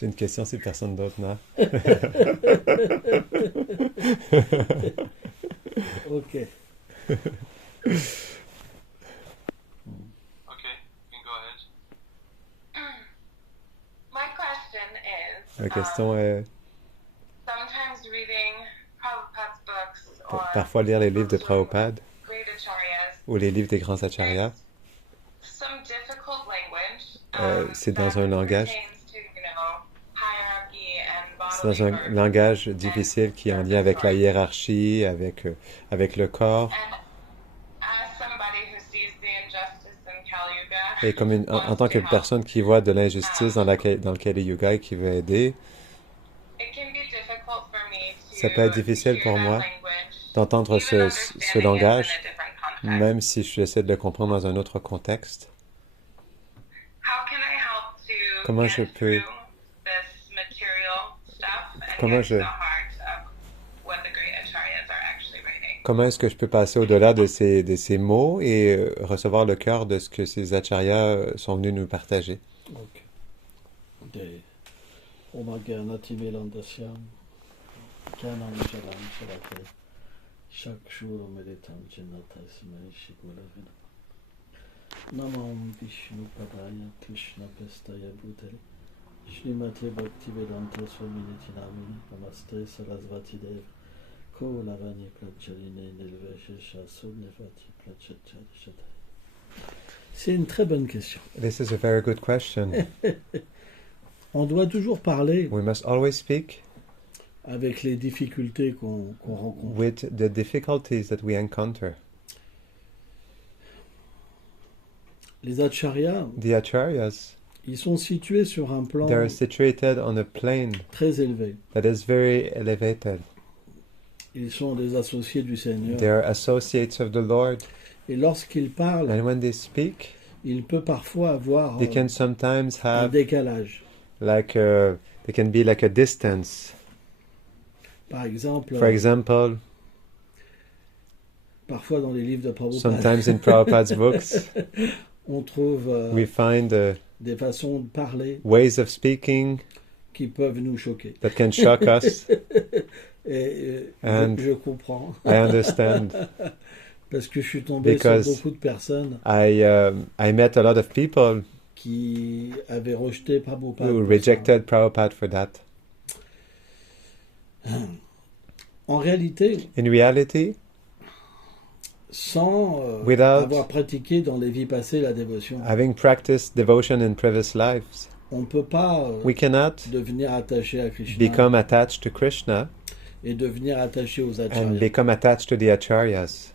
J'ai une question si personne d'autre n'a. Ok. Okay, you can go ahead. My question is, La question est sometimes reading Prabhupada's books or parfois lire les livres de books from Prabhupada great acharyas, ou les livres des grands acharyas, there's some difficult language c'est that dans un langage, pertains to, hierarchy and c'est bodily dans un birth langage and difficile qui est en lien avec la purgatory. hiérarchie, avec le corps. And as somebody who sees the injustice in Kali Et comme Yuga, en wants tant to que help, personne qui voit de l'injustice dans le Kali Yuga et qui veut aider, it can be difficult for me ça peut être to difficile hear pour that moi language, d'entendre even ce understanding it in langage, a different context. même si j'essaie de le comprendre dans un autre contexte. How can I help to Comment get je peux, through this material stuff and comment get to je, the heart of what the great acharyas are actually writing? comment est-ce que je peux passer au-delà de ces mots et recevoir le cœur de ce que ces acharyas sont venus nous partager? Ok. De Omagyanatimelandasyam, Kyanam Jalam Sharate, Shakshur Meditam Janatasmai Shikulavina. Namam Vishnu Padaya Krishna Pestaya Bhutale, Shrimati Bhaktivedanta Swaminiti Namini, Namaste Sarasvati Dev, Ko Lavani Prachaline Nilveshesha Sudnevati Prachachari. C'est une très bonne question. This is a very good question. On doit toujours parler We must always speak avec les difficultés qu'on rencontre. with the difficulties that we encounter. Les acharyas, The acharyas, ils sont situés sur un plan they're situated on a plane très élevé. that is very elevated. Ils sont des associés du Seigneur. They are associates of the Lord, Et lorsqu'ils parlent, and when they speak, il peut parfois avoir they can sometimes un have décalage. they can be like a distance. Par exemple, For example, parfois dans les livres de Prabhupada, sometimes in Prabhupada's books, on trouve we find des façons de parler ways of speaking qui peuvent nous choquer. that can shock us. Et And je comprends, I understand parce que je suis tombé because sur beaucoup de personnes I met a lot of people qui avaient rejeté Prabhupada. who pour rejected Prabhupada for that. ça. En réalité, In reality, sans Without avoir pratiqué dans les vies passées la dévotion, having practiced devotion in previous lives, on ne peut pas we cannot devenir attaché à Krishna become attached to Krishna et devenir attaché aux and acharyas become attached to the acharyas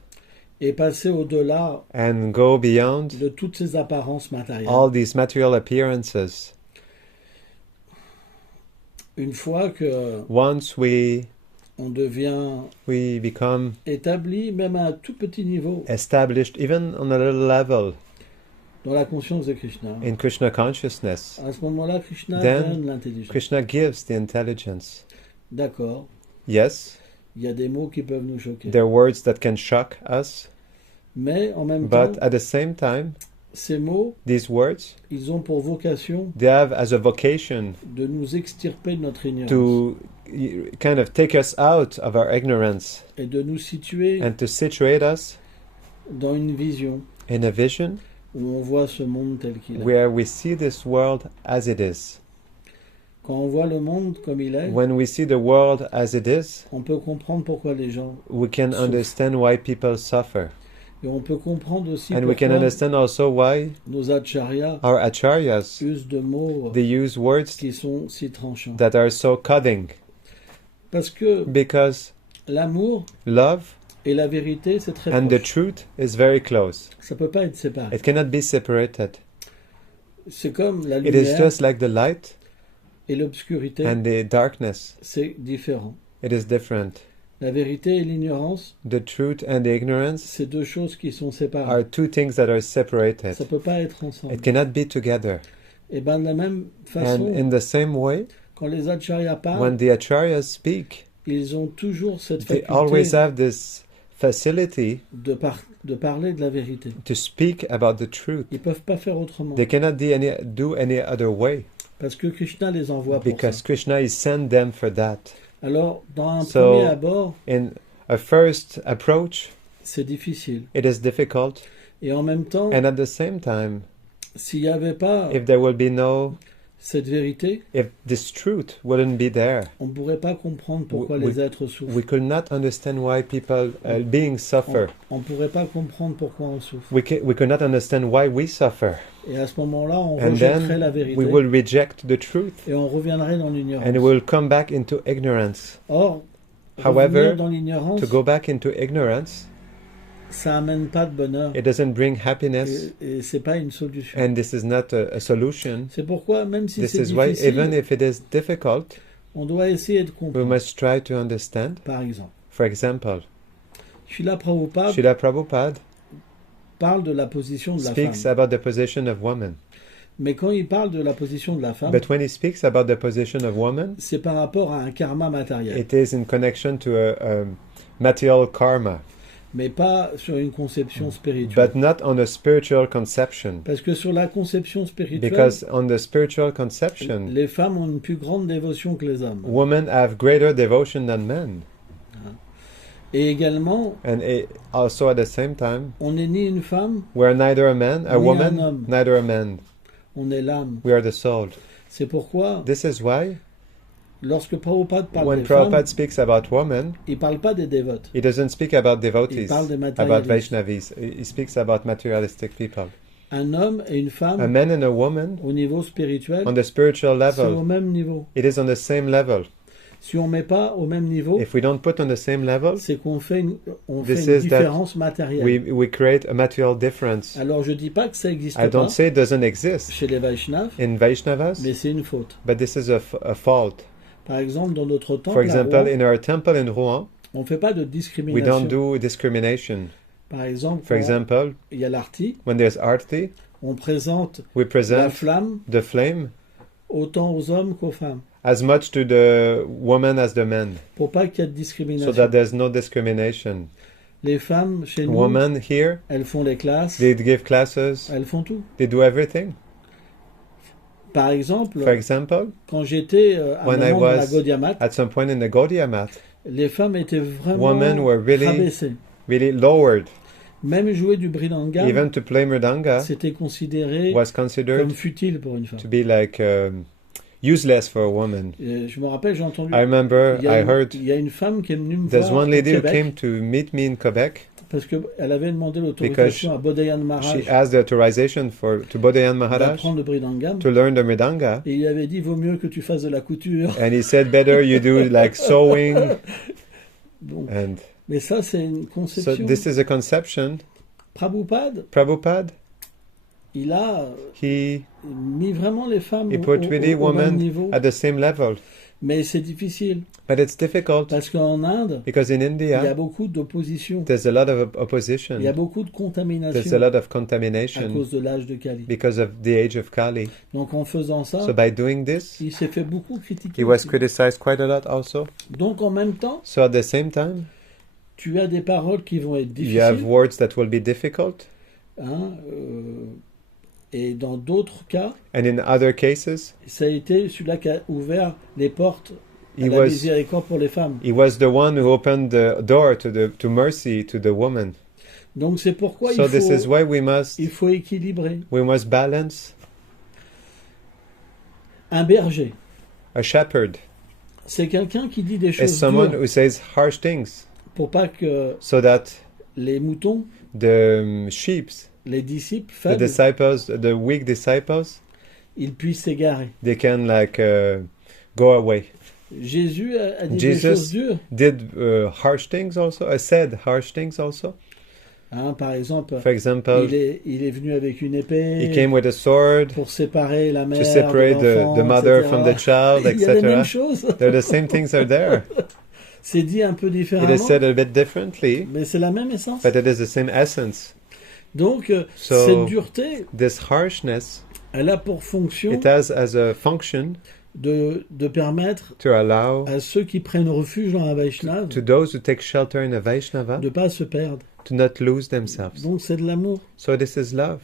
et passer au-delà and go beyond de toutes ces apparences matérielles. all these material appearances. Une fois que Once on devient we become établi, même à un tout petit niveau, established, even on a little level, dans la conscience de Krishna, in Krishna consciousness, à ce moment-là, Krishna Then donne l'intelligence. Krishna gives the intelligence. D'accord, Yes, il y a des mots qui peuvent nous choquer. there are words that can shock us, Mais en même but temps, at the same time, ces mots, these words, ils ont pour vocation they have as a vocation de nous extirper de notre ignorance to kind of take us out of our ignorance et de nous situer and to situate us dans une vision in a vision où on voit ce monde tel qu'il est. where we see this world as it is. Quand on voit le monde comme il est, When we see the world as it is, on peut comprendre pourquoi les gens we can souffrent. understand why people suffer. Et on peut comprendre aussi And we can pourquoi understand also why nos acharyas our acharyas, usent de mots they use words qui sont si tranchants. that are so cutting, Parce que because l'amour love et la vérité, c'est très and the proche. truth is very close. Ça peut pas être séparé. It cannot be separated. C'est comme la It is lumière just like the light et l'obscurité, and the darkness. c'est différent. It is different. La vérité et l'ignorance, The truth and the ignorance c'est deux choses qui sont séparées. are two things that are separated. Ça peut pas être ensemble. It cannot be together. Et ben de la même And façon, in the same way, quand les acharyas parlent, when the acharyas speak, ils ont toujours cette they always faculté have this facility de parler de la vérité. to speak about the truth. Ils peuvent pas faire autrement. They cannot do any other way. Parce que Krishna les envoie pour ça. because Krishna is sent them for that. Alors, dans un So- premier abord, In a first approach, c'est difficile. it is difficult, Et en même temps, and at the same time, s'il n'y avait pas if there will be no, cette vérité, if this truth wouldn't be there, on ne pourrait pas comprendre pourquoi We- les êtres souffrent. we could not understand why people, beings suffer. On ne pourrait pas comprendre pourquoi on souffre. We could not understand why we suffer. Et à ce moment-là, on And rejetterait la then vérité we will reject the truth, et on reviendrait dans l'ignorance. and we'll come back into ignorance. Or, However, revenir dans l'ignorance, To go back into ignorance, ça amène pas de bonheur. it doesn't bring happiness, Et c'est pas une solution. and this is not a solution. C'est pourquoi, même si This c'est is why, even difficile, if it is difficult, on doit essayer de we comprendre. must try to understand. Par exemple, For example, Srila Prabhupada Srila Prabhupada parle de la position de la speaks femme. about the position of woman. Mais quand il parle de la position de la femme, But when he speaks about the position of woman, c'est par rapport à un karma matériel, it is in connection to a material karma, mais pas sur une conception spirituelle. but not on a spiritual conception. Parce que sur la conception spirituelle, Because on the spiritual conception, les femmes ont une plus grande dévotion que les hommes. women have greater devotion than men. Et également, And also at the same time, on n'est ni une femme, we are neither a man, a Ni woman, un homme. neither a man. on est l'âme. We are the soul. C'est pourquoi, This is why lorsque Prabhupada parle when des Prabhupada femmes, speaks about women, il ne parle pas des dévotes. he doesn't speak about devotees, Il parle des about matérialistes. Vaishnavis. He speaks about materialistic people. Un homme et une A femme, man and a woman, au niveau spirituel, on the spiritual c'est au level, même niveau. it is on the same level. Si on ne met pas au même niveau, If we don't put on the same level, c'est qu'on fait on This fait une is that différence matérielle. we create a material difference. Alors je dis pas que ça n'existe I pas don't say it doesn't exist chez les Vaishnavas, in Vaishnavas, mais c'est une faute. but this is a fault. Par exemple, dans notre temple, For à example, Rouen, in our temple in Rouen, on ne fait pas de we don't discrimination. do discrimination. Par exemple, For quand example, il y a l'arti, when there's arti, on présente we la present flamme the flame autant aux hommes qu'aux femmes, as much to the woman as the man, pour pas qu'il y ait de so discrimination. that there's no discrimination. Les femmes, chez nous, Women here, elles font les classes, they give classes, elles font tout. they do everything. Par exemple, For example, quand j'étais à un when I moment dans la was Gaudiya Mat, at some point in the Gaudiya Mat, les femmes étaient vraiment Women were really- rabaissées. really lowered. Même jouer du bridangam, Even to play mridanga c'était considéré was comme considered futile pour une femme. to be like useless for a woman. Et je me rappelle, j'ai entendu. I remember, il y a I une- heard il y a une femme qui est venue me there's voir one au lady who Québec came to meet me in Quebec. parce qu'elle avait demandé l'autorisation à Bodayan Maharaj She asked the authorization to Bodayan Maharaj d'apprendre le bridangam. to learn the mridanga, Et il avait dit, vaut mieux que tu fasses de la couture. and he said better you do like sewing. Bon. And Mais ça, c'est une so conception. this is a conception. Prabhupada, Prabhupada, il a he mis vraiment les femmes he au, put really au même women niveau. at the same level. Mais c'est difficile But it's difficult parce qu'en Inde, because in il y a India beaucoup d'opposition. there's a lot of Il y a opposition. beaucoup de There's a contamination lot of à contamination cause de l'âge de Kali. because of the age of Kali. Donc en faisant ça, So by doing this, il s'est fait beaucoup critiquer. he was aussi. criticized quite a lot also. Donc en même temps, So at the same time, tu as des paroles qui vont être you have difficiles. words that will be difficult, Hein, et dans d'autres cas, and in other cases, ça a été celui-là qui a ouvert les portes à he la was miséricorde pour les femmes. he was the one who opened the door to mercy to the woman. Donc c'est pourquoi So this is why we must équilibrer. balance. Un berger, A shepherd c'est quelqu'un qui dit des is choses someone dures who says harsh things pour pas que so that les moutons, the sheep, les disciples the faibles, disciples, the weak disciples, ils puissent s'égarer. they can like go away. Jésus a dit Jesus des choses dures. Did harsh things also? Said harsh things also. Hein, par exemple, For example, il est venu avec une he épée came with a sword pour séparer la mère to separate de l'enfant, the mother etc. from the child, Il y a les mêmes etc. choses. They're the same things are there. C'est dit un peu It différemment, is said a bit differently, mais c'est la même essence. but it is the same essence. Donc, So- cette dureté, This harshness, elle a pour fonction it has as a function de permettre to allow à ceux qui prennent refuge dans la Vaishnava to those who take shelter in a Vaishnava de ne pas se perdre. to not lose themselves. Donc c'est de l'amour. So this is love.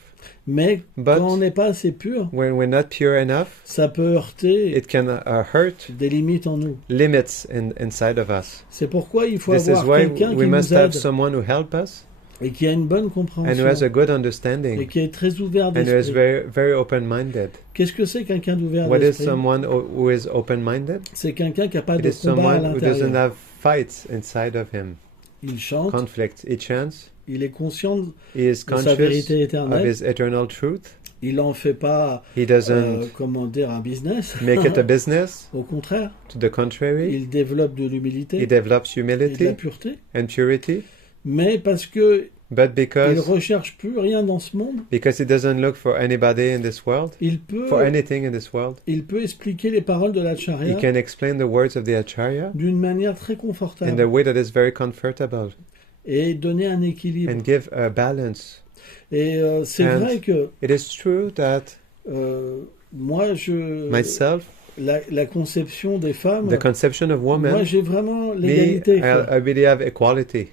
Mais But quand on n'est pas assez pur, when we're not pure enough, ça peut heurter it can hurt des limites en nous. limits inside of us. C'est pourquoi il faut This is avoir why quelqu'un we qui must nous have aide someone who help us et qui a une bonne and who has compréhension a good et understanding qui est très ouvert and who is d'esprit. very, very open-minded. Qu'est-ce que c'est quelqu'un d'ouvert What is d'esprit? someone who is open-minded? C'est quelqu'un qui n'a pas It de is combat à someone who doesn't l'intérieur. have fights inside of him, Il chante, conflicts. He chants. il est conscient He is de sa conscious vérité of éternelle. his eternal truth. Il n'en fait pas, He doesn't comment dire, un business. make it a business. Au contraire, To the contrary, il développe de he l'humilité develops et de la humility pureté. and purity. Mais parce que But il because recherche plus rien dans ce monde, he doesn't look for anybody in this world, il peut, for anything in this world, il peut expliquer les paroles de he l'Acharya can explain the words of the Acharya d'une manière très in the confortable way that is very comfortable et donner un équilibre. and give a balance. Et c'est And vrai que It is true that moi, myself, la conception des femmes, the conception of moi woman, j'ai vraiment me, l'égalité. quoi. I really have equality.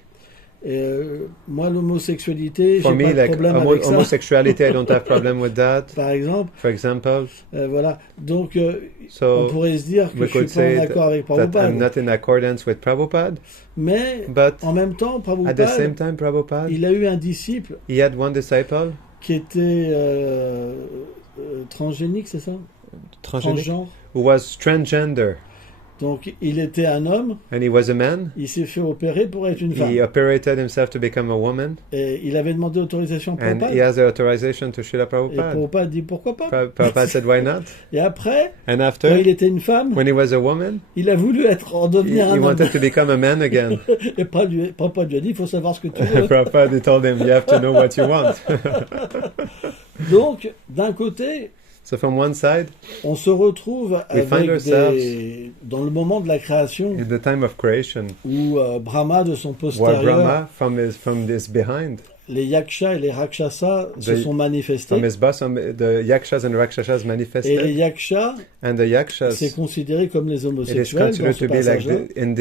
Et, moi, l'homosexualité, For j'ai me, pas de like problème avec ça. homosexuality, I don't have problem with that. Par exemple, For example, voilà. Donc, on so pourrait se dire que we je could suis pas en say accord avec that Prabhupada. I'm not in accordance with Prabhupada, Mais but en même temps, at the same Prabhupada, time, Prabhupada, il a eu un disciple he had one disciple, qui était transgénique, c'est ça? transgenic, Transgenre. who was transgender, Donc, il était un homme, and he was a man. il s'est fait opérer pour être une femme. He operated himself to become a woman, Et il avait demandé autorisation à and he Prabhupada. has the authorization to Srila Et Prabhupada. Prabhupada dit pourquoi pas. Prabhupada said, why not? Et après, And quand after, il était une femme, when he was a woman, il a voulu en he devenir un homme. wanted to become a man again. Et Prabhupada lui a dit, il faut savoir ce que tu veux. Prabhupada, he told him, you have to know what you want. Donc, d'un côté, So from one side, on se retrouve We find avec ourselves dans le moment de la création in the time of creation, où Brahma, de son where postérieur, Brahma, from this behind, les yakshas et les rakshasas se The- sont from manifestés. his bosom, the yakshas and rakshasas Et les manifested, yakshas, and the yakshas, c'est considéré comme les it is homosexuels dans considered ce to be like passage-là. in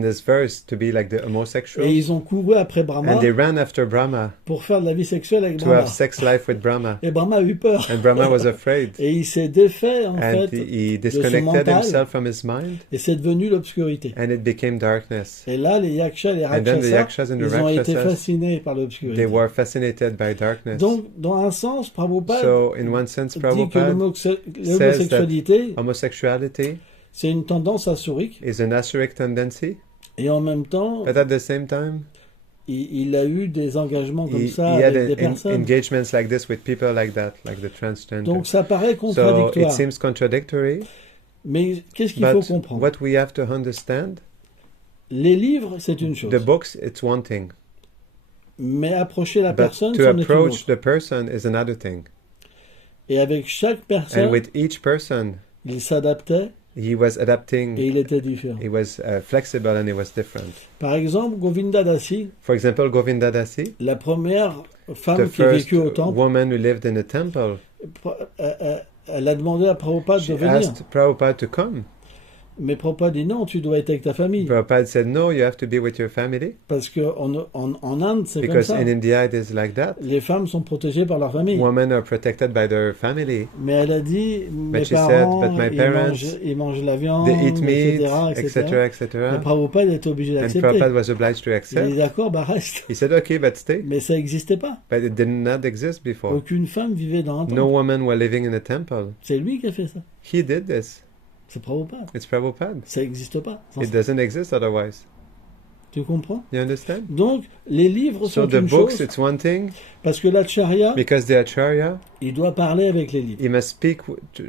this verse to be like the Et homosexuals, ils ont couru après Brahma and they ran after Brahma pour faire de la vie sexuelle avec to Brahma. have sex life with Brahma, Et Brahma a eu peur. and Brahma was afraid, Et il s'est défait, en and fait, he disconnected mental. himself from his mind, et c'est devenu l'obscurité. and it became darkness. Et là, les yakshas et les And then the yakshas rakshasas, and the ils ont été rakshasas, fascinés par They l'obscurité. were fascinated by darkness. Donc, dans un sens, Prabhupada So, in one sense, dit que Prabhupada, l'homosexualité, homosexuality c'est une tendance asurique, is an Asuric tendency, et en même temps, but at the same time, il a eu des engagements comme he ça had avec des personnes. engagements like this with people like that, like the transgender. Donc, ça paraît So, contradictoire. it seems contradictory, Mais qu'est-ce qu'il faut but comprendre? what we have to understand, Les livres, c'est une chose. the books, it's one thing, Mais approcher la but personne, to c'en est une approach autre. the person is another thing. Et avec chaque And personne, with each person, il s'adaptait he was et adapting, il était différent. he was flexible and he was different. Par exemple, Govinda Dasi, For example, Govinda Dasi, la première the femme qui a first vécu au temple, woman who lived in a temple, elle a demandé à Prabhupada she de venir. asked Prabhupada to come. Mais Prabhupada dit non, tu dois être avec ta famille. Prabhupada said, no, you have to be with your family, Parce qu'en Inde, c'est comme because ça. in India it is like that. Les femmes sont protégées par leur famille. Women are protected by their family. Mais elle a dit, mes she said, parents, but my parents, ils mangent la viande, They eat meat, etc. etc., etc. Et Prabhupada est obligé And d'accepter. Prabhupada was obliged to Il est accept. d'accord, bah reste. He said, okay, but stay. Mais ça n'existait pas. But it did not exist before. Aucune femme vivait dans un temple. No women were living in a temple. C'est lui qui a fait ça. He did this. C'est Prabhupada. It's Prabhupada. Ça n'existe pas. sans It ça. doesn't exist otherwise. Tu comprends? You understand? Donc, les livres So sont the une books, chose, it's one thing, parce que l'Acharya, because the Acharya, il doit parler avec les livres. he must speak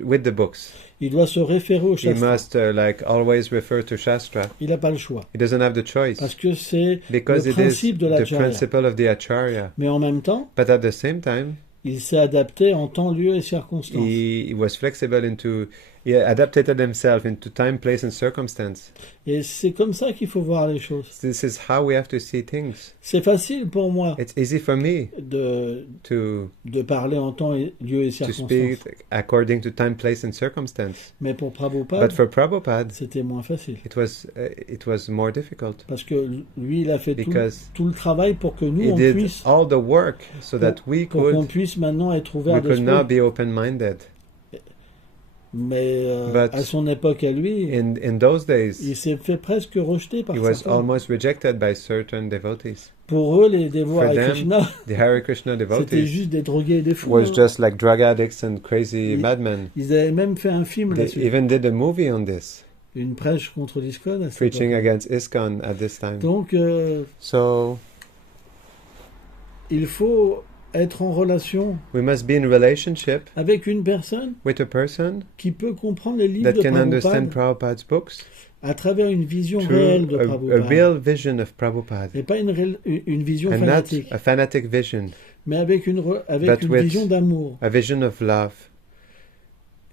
with the books. Il doit se référer au He Shastra. must like always refer to Shastra. Il n'a pas le choix. He doesn't have the choice. Parce que c'est Because le it is principe de the l'Acharya. principle of the Acharya. Mais en même temps, But at the same time, il s'est adapté en temps, lieu et circonstances. he was flexible into He adapted himself into time, place, and circumstance. Et c'est comme ça qu'il faut voir les choses. This is how we have to see things. C'est facile pour moi It's easy for me de to parler en temps, et lieu et speak circonstances. according to time, place, and circumstance. Mais pour But Prabhupada, for Prabhupada, c'était moins facile. it was more difficult Parce que lui, il a fait because tout le travail pour que nous, he on did puisse, all the work so that we pour qu'on could puisse maintenant être ouvert now d'esprit. be open-minded. Mais But à son époque à lui, In those il days, s'est fait presque rejeter par he was certains. almost rejected by certain devotees. Pour eux, les dévots For à them, Krishna, The Hare Krishna c'était devotees juste des drogués et des fous. was hein. just like drug addicts and crazy Ils- madmen. Ils avaient même fait un film They là-dessus. even did a movie on this, Une prêche contre l'ISKCON à cette preaching époque. against ISKCON at this time. Donc, So il faut être en relation we must be in relationship avec une personne with a person qui peut comprendre les livres that de can understand Prabhupada Prabhupada's books à travers une vision réelle de through a Prabhupada. real vision of Prabhupada, Et pas une vision and not fanatique, a fanatic vision, mais avec une but une with vision d'amour. a vision of love.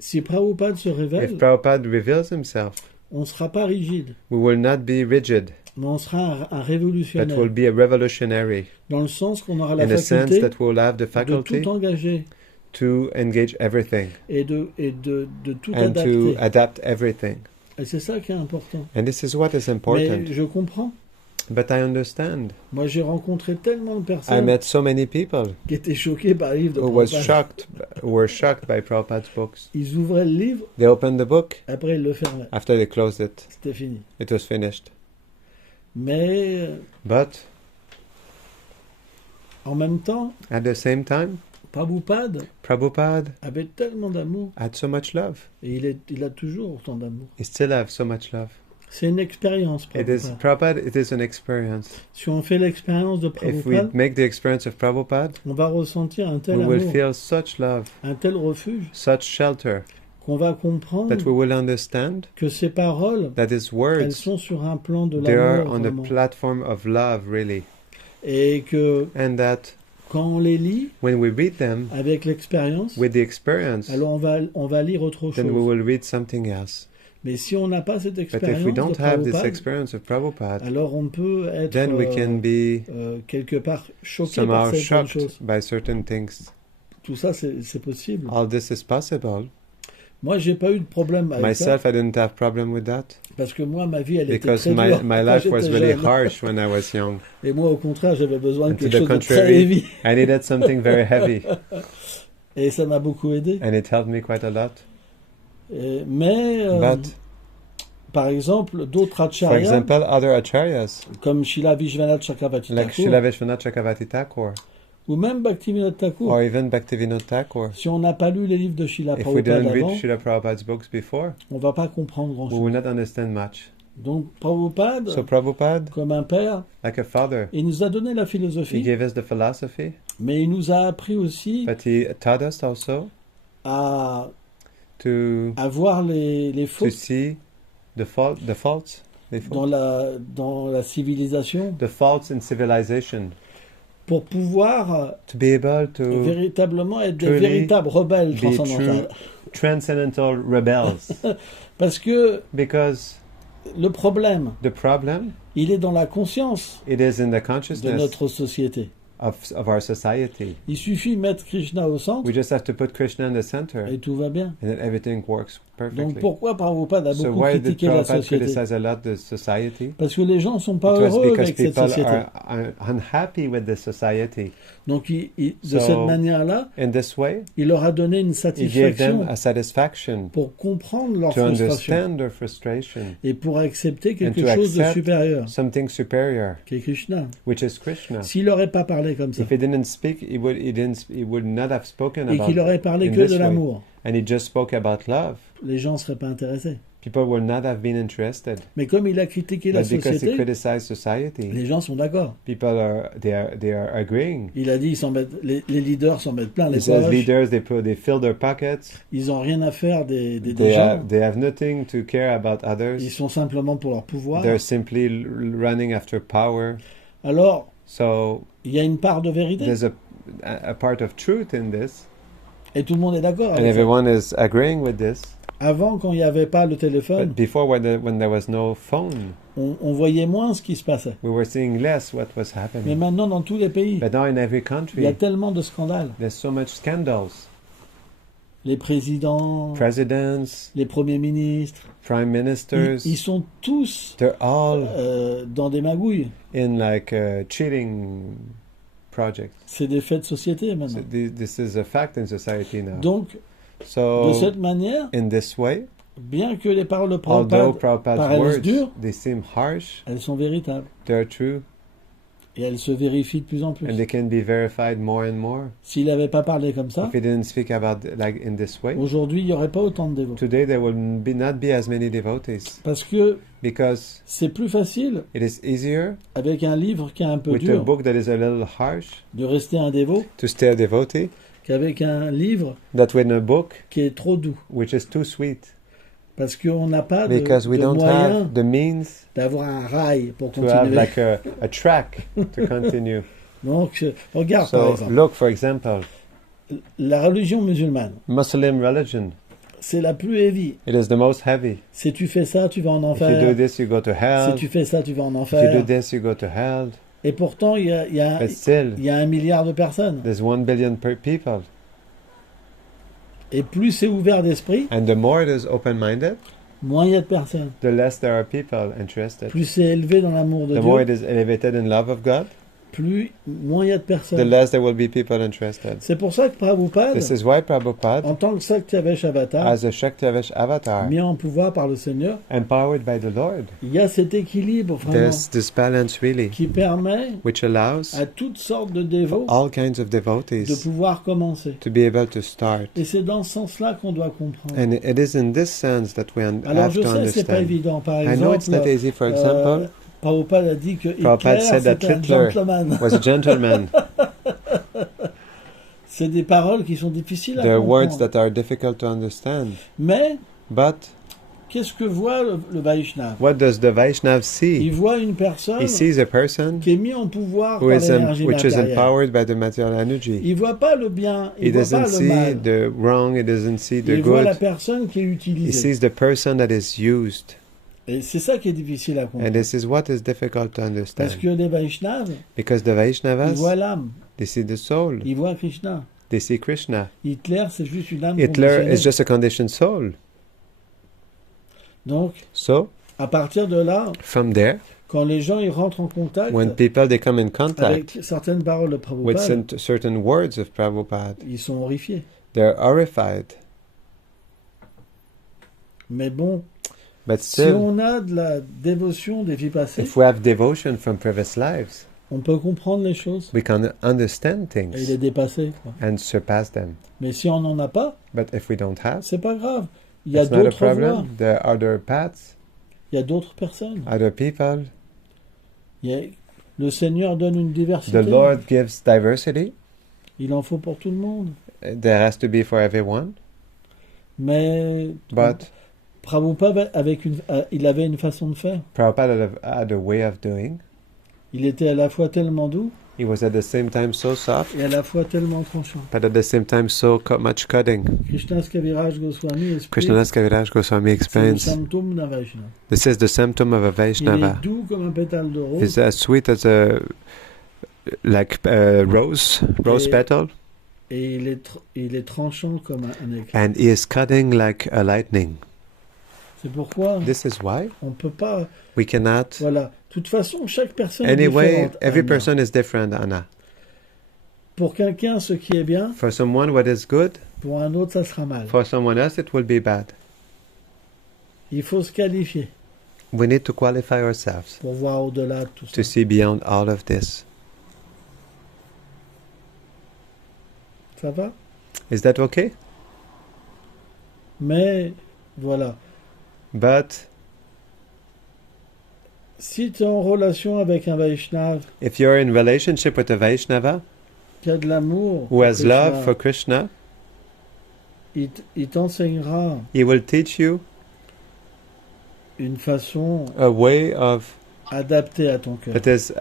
Si Prabhupada se révèle, If Prabhupada reveals himself, on ne sera pas rigide, we will not be rigid, mais on sera un but révolutionnaire. we'll be a revolutionary, Dans le sens qu'on aura la in a sense faculté that we'll have the de faculty tout engager to engage everything et de tout and to adapter. adapt everything. Et c'est ça qui est important. And this is what is Mais important. je comprends. But I understand. Moi, j'ai rencontré tellement de I personnes met so many people qui étaient choquées par le livre de who were shocked by Prabhupada's books. Ils ouvraient le livre, They opened the book. après ils le fermaient. After they closed it, C'était fini. it was finished. Mais But en même temps, at the same time, Prabhupada Prabhupada avait tellement d'amour. had so much love. Et il a toujours autant d'amour. He still has so much love. C'est une expérience, It is Prabhupada. Prabhupada. It is an experience. Si on fait l'expérience de If we Prabhupada, make the experience of Prabhupada, on va ressentir un tel we will amour, feel such love, un tel refuge, such shelter, qu'on va comprendre that we will understand que ces paroles, that his elles words, sont sur un plan de they are l'amour. on the vraiment. platform of love, really. Et que And that quand on les lit when we read them avec l'expérience, with the experience, alors on va lire autre then we chose. will read something else. Mais si on n'a pas cette But if expérience we de don't have this Prabhupada, experience of Prabhupada, alors on peut être then we can be quelque part choqué somehow par certaines shocked choses. by certain things. Tout ça, c'est possible. All this is possible. Moi, j'ai pas eu de problème avec Myself, ça, I didn't have problem with that parce que moi, ma vie, elle était because très dure my quand life was j'étais really jeune. harsh when I was young. Et moi, au contraire, j'avais besoin de And to quelque the chose de très contrary, heavy. I needed something very heavy, Et ça m'a beaucoup aidé. and it helped me quite a lot. Mais, But, par exemple, d'autres for acharyas, example, other acharyas, comme Srila Vishwanath Chakravarti like Thakur, Srila Vishwanath Chakravarti Thakur, ou même Bhaktivinoda Thakur, or even Bhaktivinoda Thakur, si on n'a pas lu les livres de Srila if we didn't Prabhupada read avant, Srila Prabhupada's books before, on va pas comprendre we grand-chose. will not understand much. Donc, Prabhupada, So Prabhupada, comme un père, like a father, il nous a donné la he philosophie, gave us the philosophy, mais il nous a appris aussi but he taught us also à to voir les to fautes see the faults, dans la civilisation the faults in civilization, pour pouvoir to be able to véritablement être des truly véritables rebelles be transcendantales. transcendental rebels. Parce que Because le problème, the problem, il est dans la conscience it is in the de consciousness notre société. of our society. Il suffit de mettre Krishna au centre We just have to put Krishna in the center, et tout va bien. and then everything works Donc perfectly. pourquoi Prabhupada a So beaucoup why did critiqué la Prabhupada société? criticize a lot the society? Parce que les gens ne sont pas It was heureux because avec cette people société. are unhappy with the society. Donc de So, cette manière-là, In this way, il leur a donné une he gave them satisfaction a satisfaction pour comprendre leur to frustration understand their frustration, et pour accepter quelque to chose de accept supérieur, something superior, qui est Krishna. which is Krishna. S'il n'aurait pas parlé comme ça, If he didn't speak, he would not have spoken et about qu'il aurait parlé in que this de way. l'amour, And he just spoke about love, les gens ne seraient pas intéressés. people would not have been interested. Mais comme il a critiqué la But because he société, criticized society, les gens sont d'accord. people they are agreeing. Il a dit les leaders s'en mettent plein les He says poches, leaders they fill their pockets. ils n'ont rien à faire des They gens, have nothing to care about others. ils sont simplement pour leur pouvoir. They're simply running after power. Alors, So il y a une part de vérité, there's a part of truth in this, et tout le monde est d'accord and avec ça. everyone is agreeing with this. Avant, quand il n'y avait pas le But téléphone, before, when there was no phone, on voyait moins ce qui se passait. we were seeing less what was Mais happening. maintenant, dans tous les pays, But now in every il y a country, tellement de scandales. there's so much scandals. Les présidents, Presidents, les premiers ministres, prime ministers, ils sont tous they're all dans des magouilles. in like cheating projects. C'est des faits de société So maintenant. this is a fact in society now. Donc, de So cette manière, in this way, bien que les paroles de although Prabhupada Prabhupada's paraissent words, dures, they seem harsh, elles sont véritables. they're true, Et elles se vérifient de plus en plus. and they can be verified more and more. S'il n'avait pas parlé comme ça, If he didn't speak about like in this way, aujourd'hui, il n'y aurait pas autant de dévots. today there will not be as many devotees, Parce que because c'est plus facile, it is easier avec un livre qui est un peu with a dur, book that is a little harsh de rester un dévot, to stay a devotee qu'avec un livre that with a book qui est trop doux. which is too sweet, Parce qu'on n'a pas because we de don't moyen have the means d'avoir un rail pour to have continuer. like a track to continue. Donc, regarde par So exemple, look, for example, la religion musulmane, Muslim religion, c'est la plus heavy. it is the most heavy. Si tu fais ça, tu vas en If you do enfer. this, you go to Si hell. tu fais ça, tu vas en If you do enfer. this, you go to hell. Et pourtant, il But still, y a 1 milliard de personnes. there's 1 billion people. Et plus c'est ouvert d'esprit, And the more it is open-minded, moins il y a de personnes. the less there are people interested. Plus c'est élevé dans l'amour de The more Dieu, it is elevated in love of God, moins il y a de the personnes. less there will be people interested. C'est pour ça que Prabhupada, This is why Prabhupada, en tant que Saktiavesh Avatar, as a Shaktavesh avatar, mis en pouvoir par le Seigneur, empowered by the Lord, il y a cet équilibre vraiment there's this balance really, qui permet which allows à toutes sortes de dévots all kinds of de devotees pouvoir commencer. to be able to start. Et c'est dans ce sens-là qu'on doit comprendre. And it is in this sense that we Alors have je to sais, c'est pas understand. évident. Par I know it's exemple, not easy. For example, Prabhupada a dit que Prabhupada Hitler said that c'était un Hitler gentleman. was a gentleman. C'est des paroles qui sont difficiles à There are words comprendre. that are difficult to understand. Mais But qu'est-ce que voit le Vaishnav? what does the Vaishnav Il see? voit une personne He sees a person qui est mise en pouvoir who par is l'énergie which is matérielle. empowered by the material energy. Il voit pas le bien, He il voit doesn't pas le see mal. the wrong, he doesn't see the Il voit la good. personne qui est He utilisée. sees the person that is used. Et c'est ça qui est difficile à And comprendre. this is what is difficult to Parce understand. que les Vaishnavas, Because the ils Vaishnavas, voient l'âme, they see the soul. ils voient Krishna. They see Krishna. Hitler, c'est juste une âme Hitler conditionnée. is just a conditioned soul. Donc, So, à partir de là, from there, quand les gens ils rentrent en contact when people they come in contact avec certaines paroles de with Prabhupada, certain words of Prabhupada, ils sont horrifiés. they're horrified. Mais bon, But si still, on a de la dévotion des vies passées, if we have devotion from previous lives, on peut comprendre les choses we can understand et les things dépasser. Quoi. and surpass them. Mais si on n'en a pas, But if we don't have, c'est pas grave. Il y a it's not a d'autres voies, problem. There are other paths, il y a d'autres personnes. other people. Il y a- Le Seigneur donne une diversité. The Lord gives diversity. Il en faut pour tout le monde. There has to be for everyone. Mais But Prabhupada, il avait une façon de faire. Prabhupada had a way of doing. Il était à la fois tellement doux He was at the same time so soft, et à la fois tellement tranchant. but at the same time so much cutting. Krishnas Kaviraj Goswami explique Krishnadas Kaviraj Goswami c'est le explains, symptôme d'un Vaishnava. this is the symptom of a Il Vaishnava. est doux comme un pétale de rose It's as sweet as a rose Et- petal, et il est tranchant comme un éclair. and he is cutting like a lightning. C'est pourquoi This is why on peut pas. we cannot. Voilà. De toute façon, chaque personne est Anyway, différente. every Anna. person is different, Anna. Pour quelqu'un, ce qui est bien, For someone, what is good, pour un autre, ça sera mal. for someone else, it will be bad. Il faut se qualifier We need to qualify ourselves pour voir au-delà de tout ça. to see beyond all of this. Ça va? Is that okay? Mais voilà. But Si tu es en relation avec un Vaishnav if you're in relationship with a Vaishnava qui a de l'amour, who has pour love Krishna, for Krishna, il t'enseignera he will teach you une façon a way of adaptée à ton cœur. that is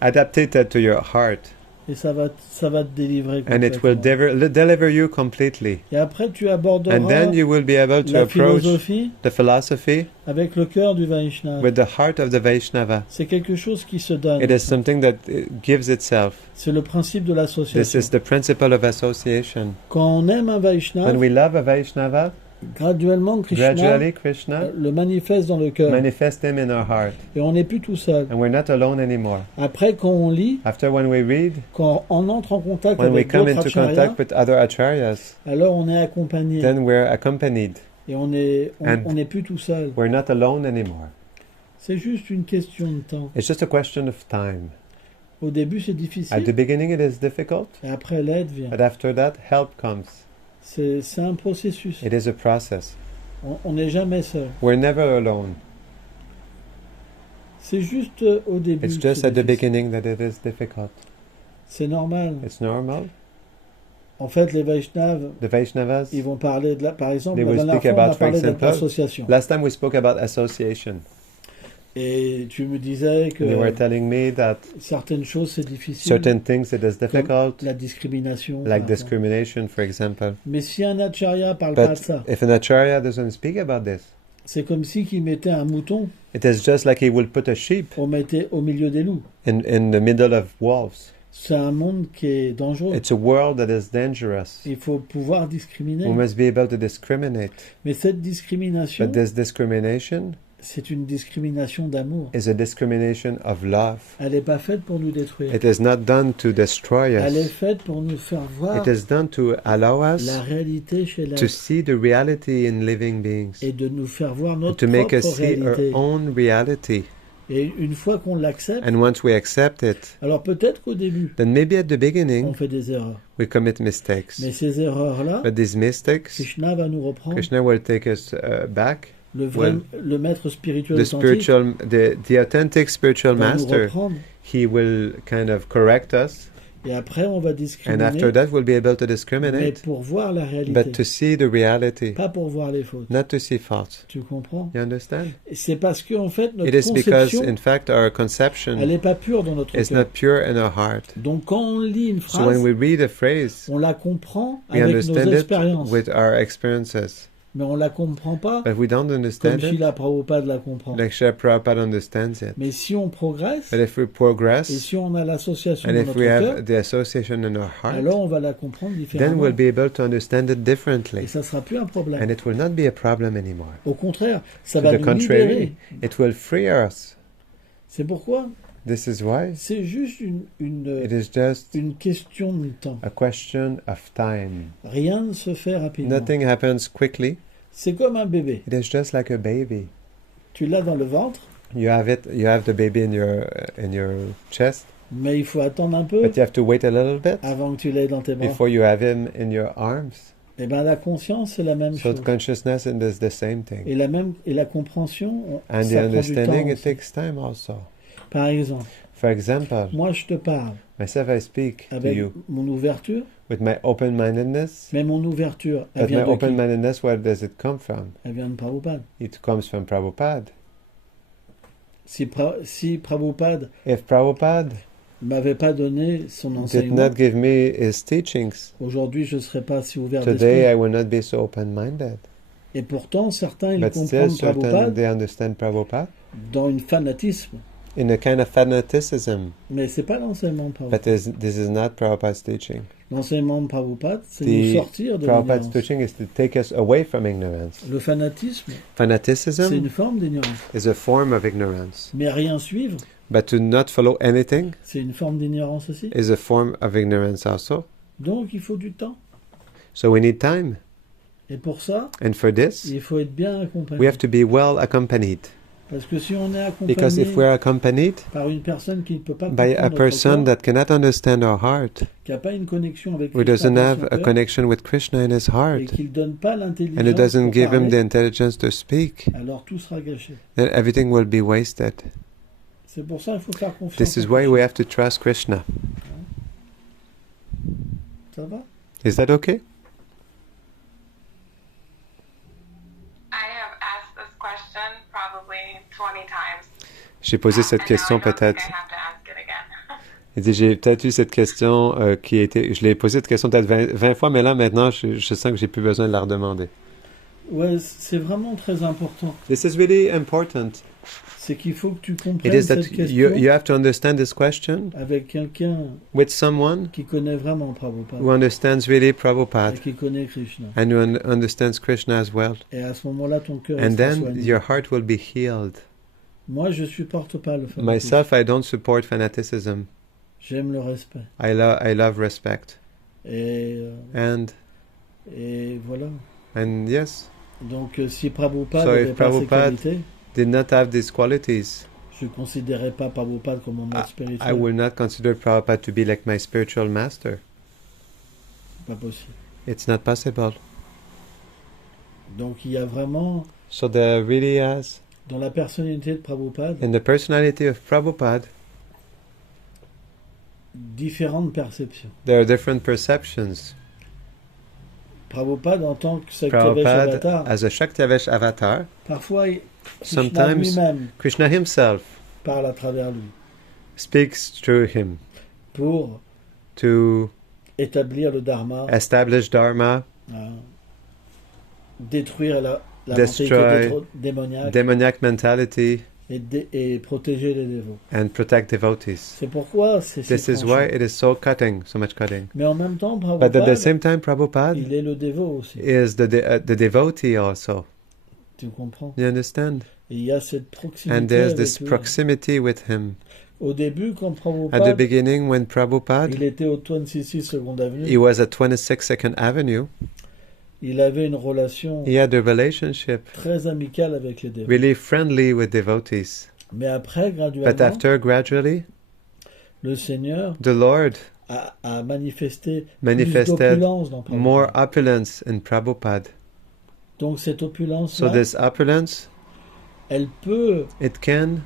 adapted to your heart. Et ça va te délivrer and it will complètement. deliver you completely. Et après, tu aborderas And then you will be able to la approach philosophie the philosophy avec le cœur du Vaishnava. with the heart of the Vaishnava. C'est quelque chose qui se donne. It is something that gives itself. C'est le principe de This l'association. is the principle of association. Quand on aime un Vaishnava, When we love a Vaishnava, graduellement Krishna gradually Krishna le manifeste dans le cœur. manifests him in our heart. Et on n'est plus tout seul. And we're not alone anymore. Après, quand on lit, After when we read, quand on entre en contact when we avec come d'autres into acharyas, contact with other acharyas, alors on est accompagné. then we're accompanied. Et on n'est And- plus tout seul. We're not alone anymore. C'est juste une question de temps. It's just a question of time. Au début, c'est At the difficile. beginning, it is difficult, Et après, l'aide vient. but after that, help comes. C'est un processus. It is a process. On n'est jamais seul. We're never alone. C'est juste au début. It's que just c'est at the difficile. beginning that it is difficult. C'est normal. It's normal. En fait, les Vaishnavas, The Vaishnavas, ils vont parler de par exemple, They la will dernière speak fois, on about, a for parlé example, d'association. last time we spoke about association. Et tu me disais que And you were telling me that certaines choses, c'est difficile. certain things it is difficult, La discrimination. like par exemple. discrimination, for example. Mais si un acharya parle pas de But ça, if an acharya doesn't speak about this, c'est comme si qu'il mettait un mouton, it is just like he will put a sheep on mettait au milieu des loups. in the middle of wolves. C'est un monde qui est dangereux. It's a world that is dangerous. Il faut pouvoir discriminer. We must be able to discriminate. Mais cette discrimination, But this discrimination c'est une discrimination d'amour. is a discrimination of love. Elle n'est pas faite pour nous détruire. It is not done to destroy Elle est us. faite pour nous faire voir It is done to allow us la réalité chez to l'être see the reality in living beings, et de nous faire voir and notre to make us propre see our réalité. own reality. Et une fois qu'on l'accepte, And once we accept it, alors peut-être qu'au début, then maybe at the on beginning fait des erreurs. we commit mistakes. Mais ces erreurs-là, But these mistakes, Krishna va nous reprendre. Krishna will take us back. Le maître spirituel The authentique spiritual, the authentic spiritual va nous master, reprendre. he will kind of correct us, Et après, on va and discriminer, after that we'll be able to mais discriminate, pour voir la réalité, but to see the reality, pas pour voir les fautes. not to see faults. Tu comprends? You understand? Et c'est parce que en fait, notre It is because, conception, in fact, our elle conception n'est pas pure dans notre is cœur. not pure in our heart. Donc quand on lit une So when phrase, we read a phrase, on la comprend we avec nos understand it expériences, with our experiences, mais on la comprend pas but we don't comme understand it Srila Prabhupada la comprend. like Srila Prabhupada understands it. Mais si on progresse, But if we et progress, si on a l'association and dans if notre we cœur, have the association in our heart, alors on va la comprendre then différemment. we'll be able to understand it Et differently. ça sera plus un problème. And it will not be a problem anymore. Au contraire, ça To va the nous contrary, libérer. it will free us. C'est pourquoi This is why c'est juste it is just une question de temps. a question of time. Rien ne se fait rapidement. Nothing happens quickly. C'est comme un bébé. It is just like a baby. Tu l'as dans le ventre, You have it. You have the baby in your chest, mais il faut attendre un peu but you have to wait a little bit avant que tu l'aies dans tes bras. before you have him in your arms. Et bien la conscience, c'est la même So chose. consciousness is the same thing, Et la compréhension, and the ça prend du understanding temps it aussi. takes time also. Par exemple, For example, moi je te parle myself, I speak to avec you mon ouverture, with my open-mindedness. mais mon ouverture, elle But my vient de qui? open-mindedness, where does it come from? Elle vient de Prabhupada. It comes from Prabhupada. Si Prabhupada If Prabhupada m'avait pas donné son did enseignement, not give me his teachings, aujourd'hui je ne serais pas si ouvert today I d'esprit. will not be so open-minded. Et pourtant, certains, ils But still, comprennent certain Prabhupada they understand Prabhupada dans une fanatisme. in a kind of fanaticism. Mais c'est pas l'enseignement de Prabhupada. But this is not Prabhupada's teaching. L'enseignement de Prabhupada, c'est nous The sortir de Prabhupada's l'ignorance. teaching is to take us away from ignorance. Le fanatisme, c'est Fanaticism une forme d'ignorance. is a form of ignorance. Mais rien suivre, But to not follow anything c'est une forme d'ignorance aussi. is a form of ignorance also. Donc il faut du temps. So we need time. Et pour ça, And for this, il faut être bien accompagné. we have to be well accompanied. Parce que si on est Because if accompagné we're accompanied par une personne qui ne peut pas by a comprendre notre person corps, that cannot understand our heart, qui n'a pas une connexion avec who Krishna doesn't dans have son a cœur, connection with Krishna in his et heart, qui ne donne pas l'intelligence and it doesn't pour give him the parler, intelligence to speak, alors tout sera gâché. then everything will be wasted. C'est pour ça qu'il faut faire confiance. This is en why Krishna. we have to trust Krishna. Ça va? Is that okay? I have asked this question probably 20 times. J'ai posé cette And now I question don't think peut-être I have to ask it again. Il dit, j'ai peut-être eu cette question qui a été... Je l'ai posé cette question peut-être 20 fois, mais là, maintenant, je sens que j'ai plus besoin de la redemander. Ouais, c'est vraiment très important. This is really important. C'est qu'il faut que tu It comprennes is cette that question you have to understand this question avec quelqu'un with someone qui connaît vraiment Prabhupada who understands really et Prabhupada qui connaît Krishna. and who understands Krishna as well. Et à ce moment-là, ton cœur And sera then soigné. your heart will be healed. Moi, je supporte pas le fanatisme. Myself, I don't support fanaticism. J'aime le respect. I love respect. Et, And voilà. yes, Donc, si Prabhupada So n'avait if pas ces Prabhupada qualités, did not have these qualities, je ne considérais pas Prabhupada comme mon maître I spirituel. will not consider Prabhupada to be like my spiritual master. Pas possible. It's not possible. Donc, il y a vraiment, So there really is, dans la personnalité de Prabhupada, in the personality of Prabhupada, différentes perceptions. there are different perceptions. Prabhupada, en tant que Sakyavesh Prabhupada, Avatar, as a Shaktiavesh avatar, parfois, Krishna sometimes lui-même Krishna himself parle à travers lui speaks through him pour to établir le dharma, establish Dharma, hein, détruire la Destroy mentalité démoniaque demoniac mentality, et protéger les dévots. and protect devotees. C'est pourquoi c'est si This is tranchant. why it is so cutting, so much cutting. Mais en même temps, But at Prabhupada, the same time, Prabhupada il est le dévot aussi. is the devotee also. Tu comprends? You understand? Et il y a cette proximité And there's avec this lui. proximity with him. Au début, quand At the Prabhupada, beginning, when Prabhupada, il était au 26 Seconde Avenue, he was at 26 Second Avenue, il avait une relation he had a relationship très amicale avec les dévots. really friendly with devotees. Mais après, But graduellement, after, gradually, le Seigneur the Lord a manifesté plus manifested d'opulence dans more Prabhupada. opulence in Prabhupada. Donc cette So opulence-là, this opulence, elle peut it can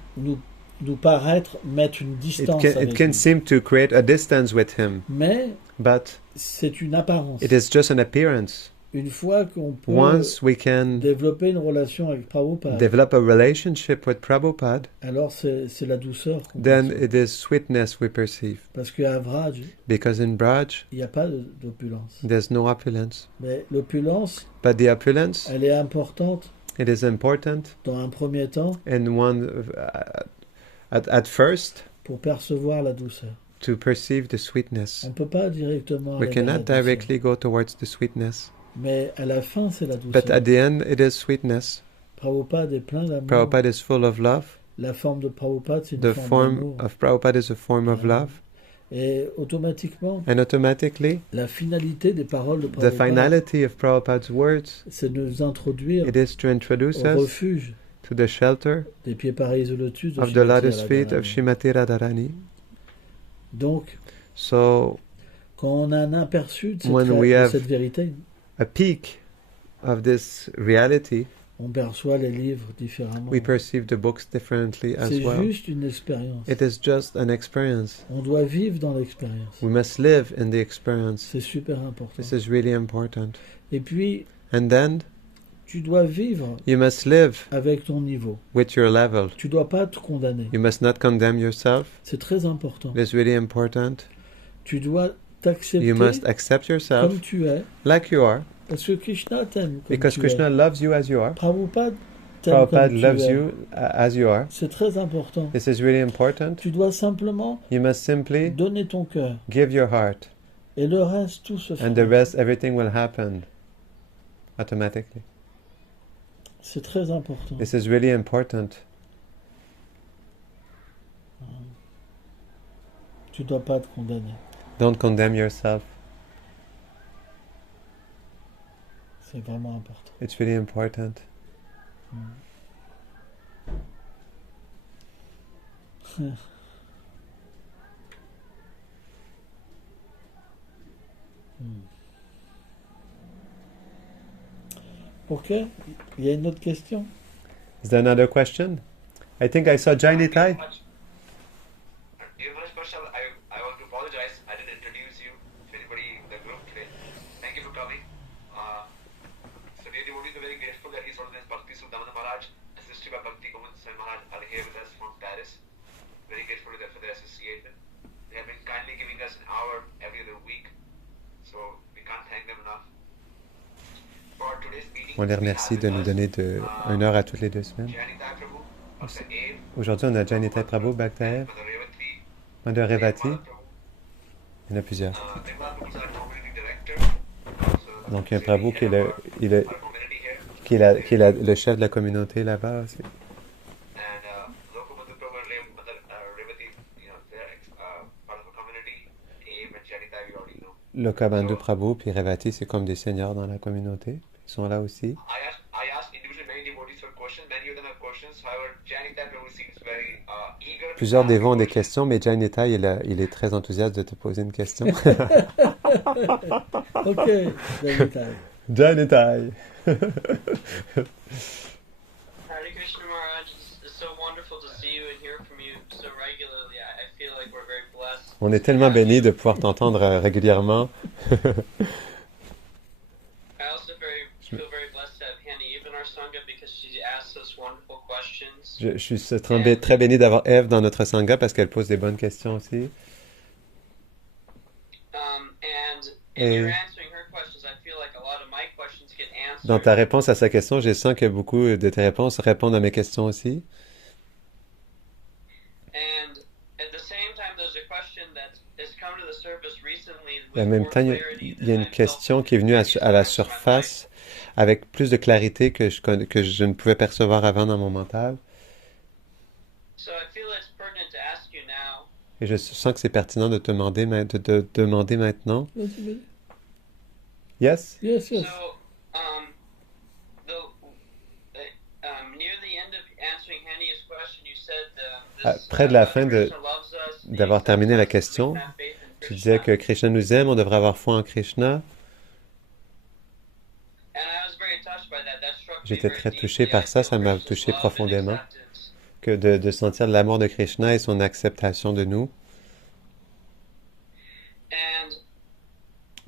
nous paraître mettre une distance it avec can lui. seem to create a distance with him, Mais but c'est une apparence. it is just an appearance. Une fois qu'on peut Once we can développer une relation avec Prabhupada, develop a relationship with Prabhupada, alors c'est la douceur qu'on then perçoit. it is sweetness we perceive. Parce qu'à Vraj, Because in Braj, il n'y a pas d'opulence. there's no opulence. Mais l'opulence, But the opulence, elle est importante it is important dans un premier temps in at first pour percevoir la douceur. to perceive the sweetness. On ne peut pas directement We aller vers la cannot douceur. directly go towards the sweetness. Mais à la fin, c'est la douceur. But at the end, it is sweetness. Prabhupada est plein d'amour. Prabhupada is full of love. La forme de Prabhupada, c'est une The forme form d'amour. of Prabhupada is a form of love. Et automatiquement, And automatically, la finalité des paroles de the Prabhupada, finality of Prabhupada's words, c'est de nous introduire it is to introduce au us refuge to the shelter des pieds pareils au lotus de of the Shrimati lotus feet of Radharani. Shrimati Radharani. Donc, So, quand on a un aperçu de When we have- cette vérité, a peak of this reality, on perçoit les livres différemment. we perceive the books differently as C'est well. juste une expérience. It is just an experience. On doit vivre dans l'expérience. We must live in the experience. C'est super important. This is really important. Et puis, And then tu dois vivre you must live avec ton niveau. with your level. Tu dois pas te condamner. You must not condemn yourself. C'est très important. It is really important. Tu dois t'accepter You must accept yourself comme tu es, like you are, parce que Krishna t'aime comme because tu Krishna es. loves you as you are. Prabhupada t'aime Prabhupada comme tu loves es. you as you are. C'est très important. This is really important. Tu dois simplement You must simply donner ton cœur. give your heart, Et le reste, tout se and fera. the rest, everything will happen automatically. C'est très important. This is really important. Tu dois pas te condamner. Don't condemn yourself. C'est vraiment important. It's really important. Ok. Il y a une autre question? Is there another question? I think I saw Jaini Tai. Dear Manoj Marshall, I want to apologize. I didn't introduce you to anybody in the group today. Thank you for coming. So dear devotees, we're very grateful that His Holiness Bhakti Sudhamana Maharaj, assisted by Bhakti Govind Swami Maharaj, are here with us from Paris. Very grateful for their association. They have been them enough. For today's meeting, On les we remercie have de with nous us, donner une heure à toutes les 2 semaines. Janita Prabhu, Dr. Abe, Aujourd'hui, on a Janita Prabhu, Bhaktaev, Mother Revatri, Mother Revati. Mother Prabhu, Il y en a plusieurs. Nirmala Prabhu is our community director. So, Donc, il y a un so Prabhu we qui est have our community here. le chef de la communauté là-bas aussi. And Lokabandhu Prabhu and Mother Revati, they're part of the community. Abe and Janita, we already know. Lokabandhu Prabhu puis Revati, c'est comme des seigneurs dans la communauté. Ils sont là aussi. I asked individually many devotees for questions. Many of them have questions. However, Janita Prabhu seems very eager. Plusieurs dévots ont des questions, mais Janita, il est très enthousiaste de te poser une question. Ok, Janita. Janita! Hare Krishna Maharaj, it's so wonderful to see you and hear from you so regularly. I feel like we're very blessed. On est tellement bénis de pouvoir t'entendre régulièrement. I also feel very blessed to have Hani Eve in our Sangha because she asks us wonderful questions. Je suis très béni d'avoir Eve dans notre Sangha parce qu'elle pose des bonnes questions aussi. And Et- in your answering her questions, I feel like a lot of my questions get answered. Dans ta réponse à sa question, je sens que beaucoup de tes réponses répondent à mes questions aussi. And at the same time, there's a question that has come to the surface recently. Et en with même more temps, clarity il y a than une I question felt qui est venue à la previous times in my life. surface avec plus de clarité que je ne pouvais percevoir avant dans mon mental. So I feel it's pertinent to ask you now. Et je sens que c'est pertinent de te demander, de demander maintenant. Vas-y, vas-y. Yes? Yes, yes. So, near the end of answering Henny's question, you said Près de la fin Krishna loves us, he d'avoir terminé la accepts us, question, we have faith in Tu disais que Krishna. Krishna nous aime, on devrait avoir foi en Krishna. And I was very touched by that. That struck me J'étais very très deeply. touché par I ça, feel ça m'a Krishna's touché love and profondément. acceptance. Que de sentir l'amour de Krishna et son acceptation de nous. And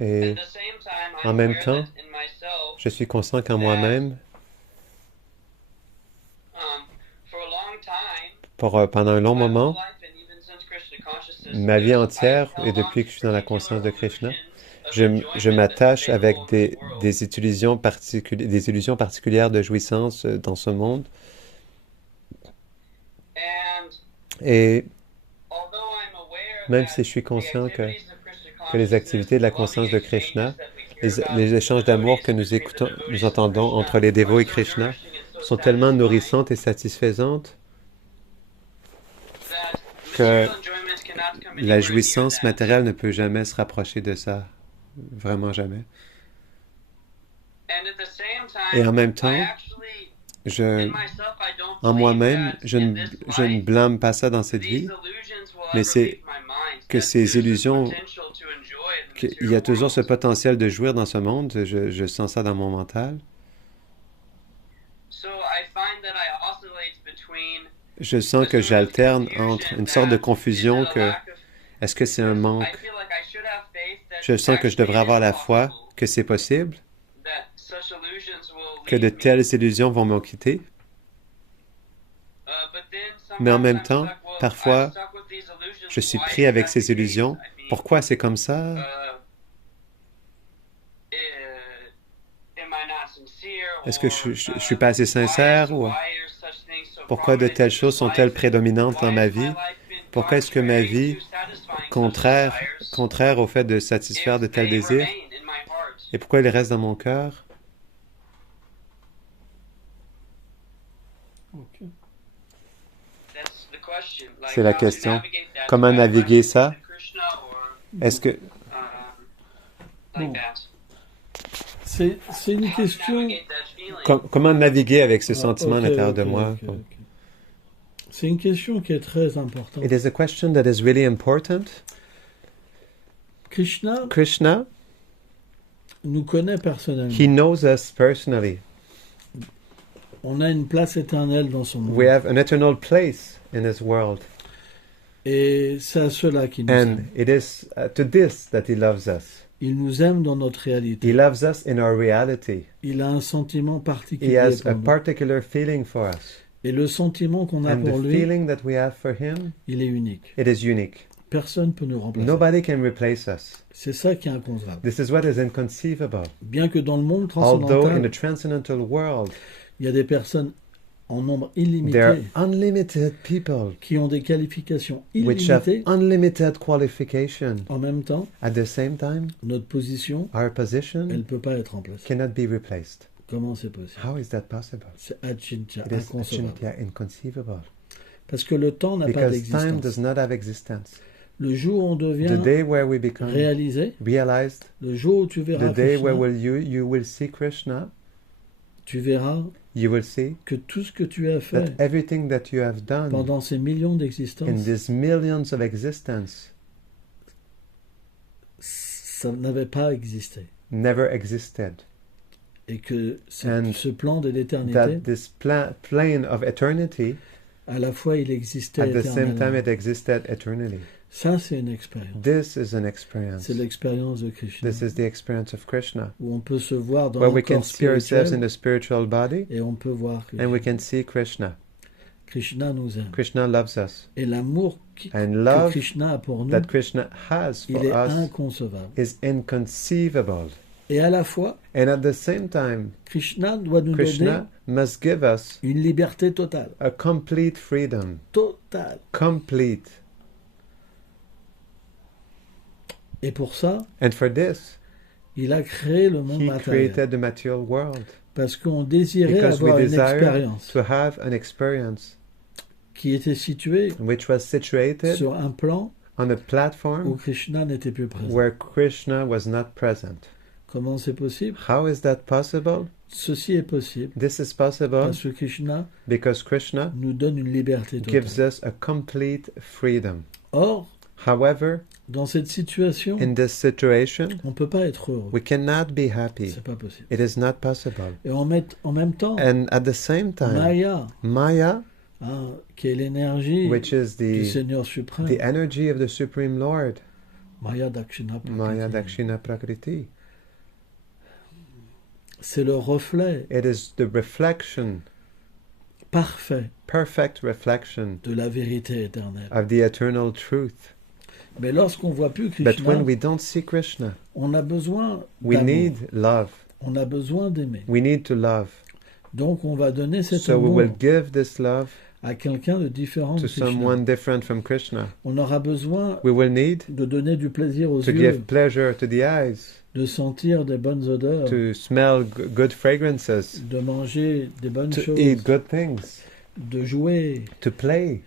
Et at the same time, en I'm même aware temps, that in myself, je suis conscient qu'en moi-même, for a long time, pendant un long my whole moment, life and even since Krishna consciousness, ma vie entière, I've et held depuis on que je to suis dans la particular conscience de Krishna, illusions of je enjoyment m'attache that's avec available in the world. des illusions particulières de jouissance dans ce monde. And Et although I'm aware même that si je suis the conscient activities of Krishna que les activités de la consciousness, conscience de the loving Krishna, exchanges that we hear les about échanges between d'amour the que nous devotees écoutons, and the nous devotees of entendons Krishna entre les dévots et are so Krishna nourishing and so sont tellement satisfying nourrissantes et satisfaisantes that que material enjoyment cannot come la anywhere jouissance near that. matérielle ne peut jamais se rapprocher de ça. Vraiment jamais. And at the same Et en time, même temps, I actually, je, in myself, I don't en believe moi-même, that je in ne, this je ne life, blâme pas ça dans cette these vie, illusions will mais ever c'est leave my mind, que that ces there's this illusions, potential to enjoy the qu'il y a material toujours ce world. potentiel de jouir dans ce monde. Je sens ça dans mon mental. So I find that I oscillate between Je sens que j'alterne entre une sorte de confusion que est-ce que c'est un manque? Je sens que je devrais avoir la foi que c'est possible, que de telles illusions vont me quitter. Mais en même temps, parfois, je suis pris avec ces illusions. Pourquoi c'est comme ça? Est-ce que je suis pas assez sincère ou pourquoi de telles choses sont-elles prédominantes dans ma vie? Pourquoi est-ce que ma vie, contraire au fait de satisfaire de tels désirs, et pourquoi ils restent dans mon cœur? Ok. C'est la question. Comment naviguer ça? Est-ce que... Bon. C'est une question. Comment naviguer avec ce sentiment à Ok, l'intérieur ok, de moi? ok, ok. C'est une question qui est très importante. It is a question that is really important. Krishna nous connaît personnellement. He knows us personally. On a une place éternelle dans son monde. We have an eternal place in His world. Et c'est à cela qu'il nous And aime. it is to this that He loves us. Il nous aime dans notre réalité. He loves us in our reality. Il a un sentiment He particulier has pour a nous. particular feeling for us. Et le sentiment qu'on a And pour the lui, feeling that we have for Him, il est unique. it is unique. Personne ne peut nous remplacer. Nobody can replace us. C'est ça qui est inconcevable. This is what is inconceivable. Bien que dans le monde Although in the transcendantal, transcendental world, il y a des personnes en nombre there are illimité unlimited people qui ont des qualifications which have illimitées. unlimited qualification. En même temps, At the same time, notre position, our elle position ne peut pas être remplacée. cannot be replaced. Comment c'est possible? How is that possible? C'est achintya, It is inconcevable. achintya, inconceivable. Parce que le temps n'a pas Because time d'existence. does not have existence. Le jour où on The devient day where we become réalisé, realized, le jour où tu verras the day Krishna, where you will see Krishna, tu verras you will see que tout ce que tu as fait that everything that you have done pendant ces millions in d'existences, these millions of existence ça n'avait pas existé. never existed. Et que And ce plan de l'éternité, That this plane of eternity, à la fois il existait at the same time éternellement. it existed eternally. Ça, c'est une expérience. This is an experience. C'est l'expérience de Krishna. This is the experience of Krishna, Où on peut se voir dans where le we can corps see ourselves in spirituel the spiritual body et on peut voir que and we can see Krishna. Krishna nous aime. Krishna loves us. Et l'amour And que love Krishna a pour nous, that Krishna has il for est us inconcevable. is inconceivable. Et à la fois, And at the same time, Krishna doit nous donner Krishna must give us une liberté totale. a complete freedom. Totale. Complete. Et pour ça, And for this, il a créé le monde He matériel. created the material world. Parce qu'on désirait Because we avoir une desire expérience to have an experience qui était située which was situated sur un plan on a où platform Krishna n'était plus présent. where Krishna was not present. Comment c'est possible? How is that possible? Ceci est possible This is possible parce que Krishna because Krishna nous donne une liberté gives totale. us a complete freedom. Or, However, dans cette situation, in this situation, on ne peut pas être heureux. we cannot be happy. C'est pas possible. It is not possible. Et en même temps, And at the same time, Maya, Maya, qui est l'énergie which is du the Seigneur suprême, energy of the Supreme Lord, Maya Dakshina Maya Prakriti, Dakshina Prakriti, c'est le reflet it is the reflection, parfait perfect reflection de la vérité éternelle. of the eternal truth. Mais lorsqu'on voit plus But Krishna, when we don't see Krishna, on a besoin we d'amour. need love. On a besoin d'aimer. We need to love. Donc on va donner cet So we amour will give this love à quelqu'un de différent de to Krishna. someone different from Krishna. On aura besoin We will need de donner du plaisir aux to yeux, give pleasure to the eyes, de sentir des bonnes odeurs, to smell good fragrances, de manger des bonnes to choses, eat good things, de jouer, to play,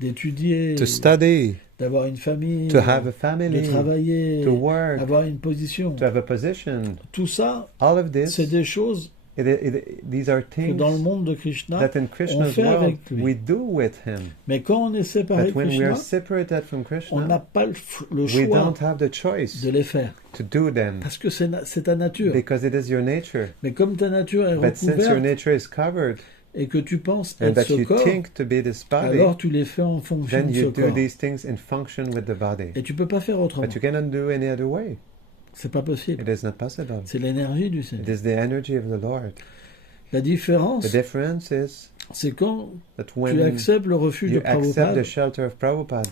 d'étudier, to study, d'avoir une famille, to have a de family, travailler, to work, avoir une position. to have a position. Tout ça, All of this, c'est des choses these are que things dans le monde de Krishna, that in Krishna's fait world avec lui. we do with him. mais quand on est séparé But de when we Krishna, are separated from on n'a Krishna, pas le we choix don't have the choice de les faire. to do them Parce que c'est ta nature. because it is your nature. Mais comme ta nature est But since your recouverte nature is covered et que tu penses and être that ce you corps, think to be this body, alors tu les fais en fonction then de ce you do corps. these things in function with the body. Et tu peux pas faire autrement. But you cannot do any other way. C'est pas possible. It is not possible. C'est l'énergie du It Seigneur. is the energy of the Lord. La différence, The difference is c'est quand that tu when acceptes le refuge de you accept Prabhupada the shelter of Prabhupada,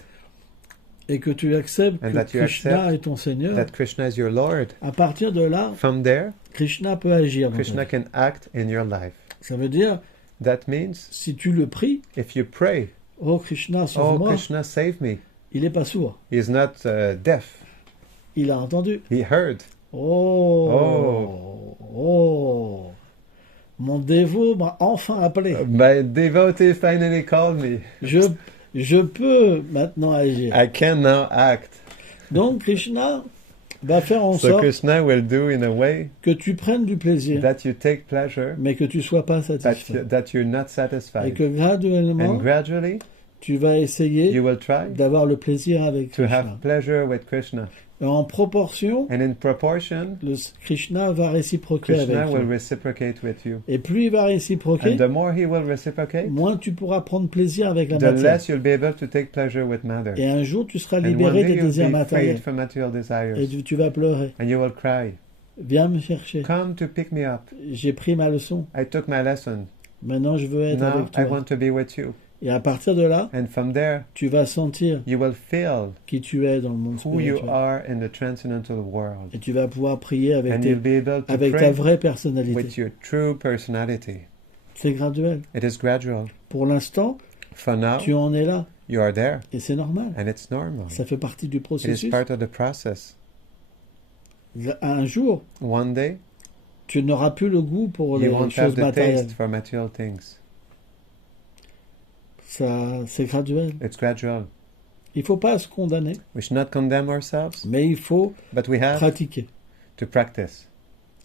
et que tu acceptes and que that you Krishna accept est ton Seigneur, that Krishna is your Lord, à partir de là, from there, Krishna peut agir dans ta Krishna vie. can act in your life. Ça veut dire, That means si tu le pries, if you pray, oh Krishna, oh sauve-moi, Krishna, save me, il n'est pas sourd. he is not deaf. Il a entendu. He heard. Oh. Mon dévot m'a enfin appelé. My devotee finally called me. Je peux maintenant agir. I can now act. Donc Krishna va faire en So sorte Krishna will do in a way que tu prennes du plaisir, that you take pleasure, mais que tu sois pas satisfait. that you're not Et satisfied. que And graduellement, gradually, tu vas essayer you will try d'avoir le plaisir avec to Krishna. have pleasure with Krishna. Et en proportion, And in proportion, Krishna va réciproquer Krishna avec will toi. reciprocate with you. Et plus il va réciproquer, And the more he will reciprocate, moins tu pourras prendre plaisir avec la the matière. less you'll be able to take pleasure with matter. Et un jour, tu seras And one libéré day des you'll désirs be matériels. freed from material Et desires. tu vas pleurer. And you will cry, Viens me chercher. come to pick me up. J'ai pris ma leçon. I took my lesson. Maintenant, je veux être Now avec I toi. want to be with you. Et à partir de là, And from there, tu vas sentir you will feel qui tu es dans le monde who you spirituel. are in the transcendental world. Et tu vas pouvoir prier avec, And tes- you'll be able to avec ta pray vraie with personnalité. your true personality. C'est graduel. It is gradual. Pour l'instant, For now, tu en es là. you are there, Et c'est normal. and it's normal. Ça fait partie du It is processus. part of the process. Un jour, One day, tu n'auras plus le goût pour les you won't have choses the matérielles. taste for material things. Ça, c'est graduel. It's gradual. Il ne faut pas se condamner, We should not condemn ourselves, mais il faut but we have pratiquer. to practice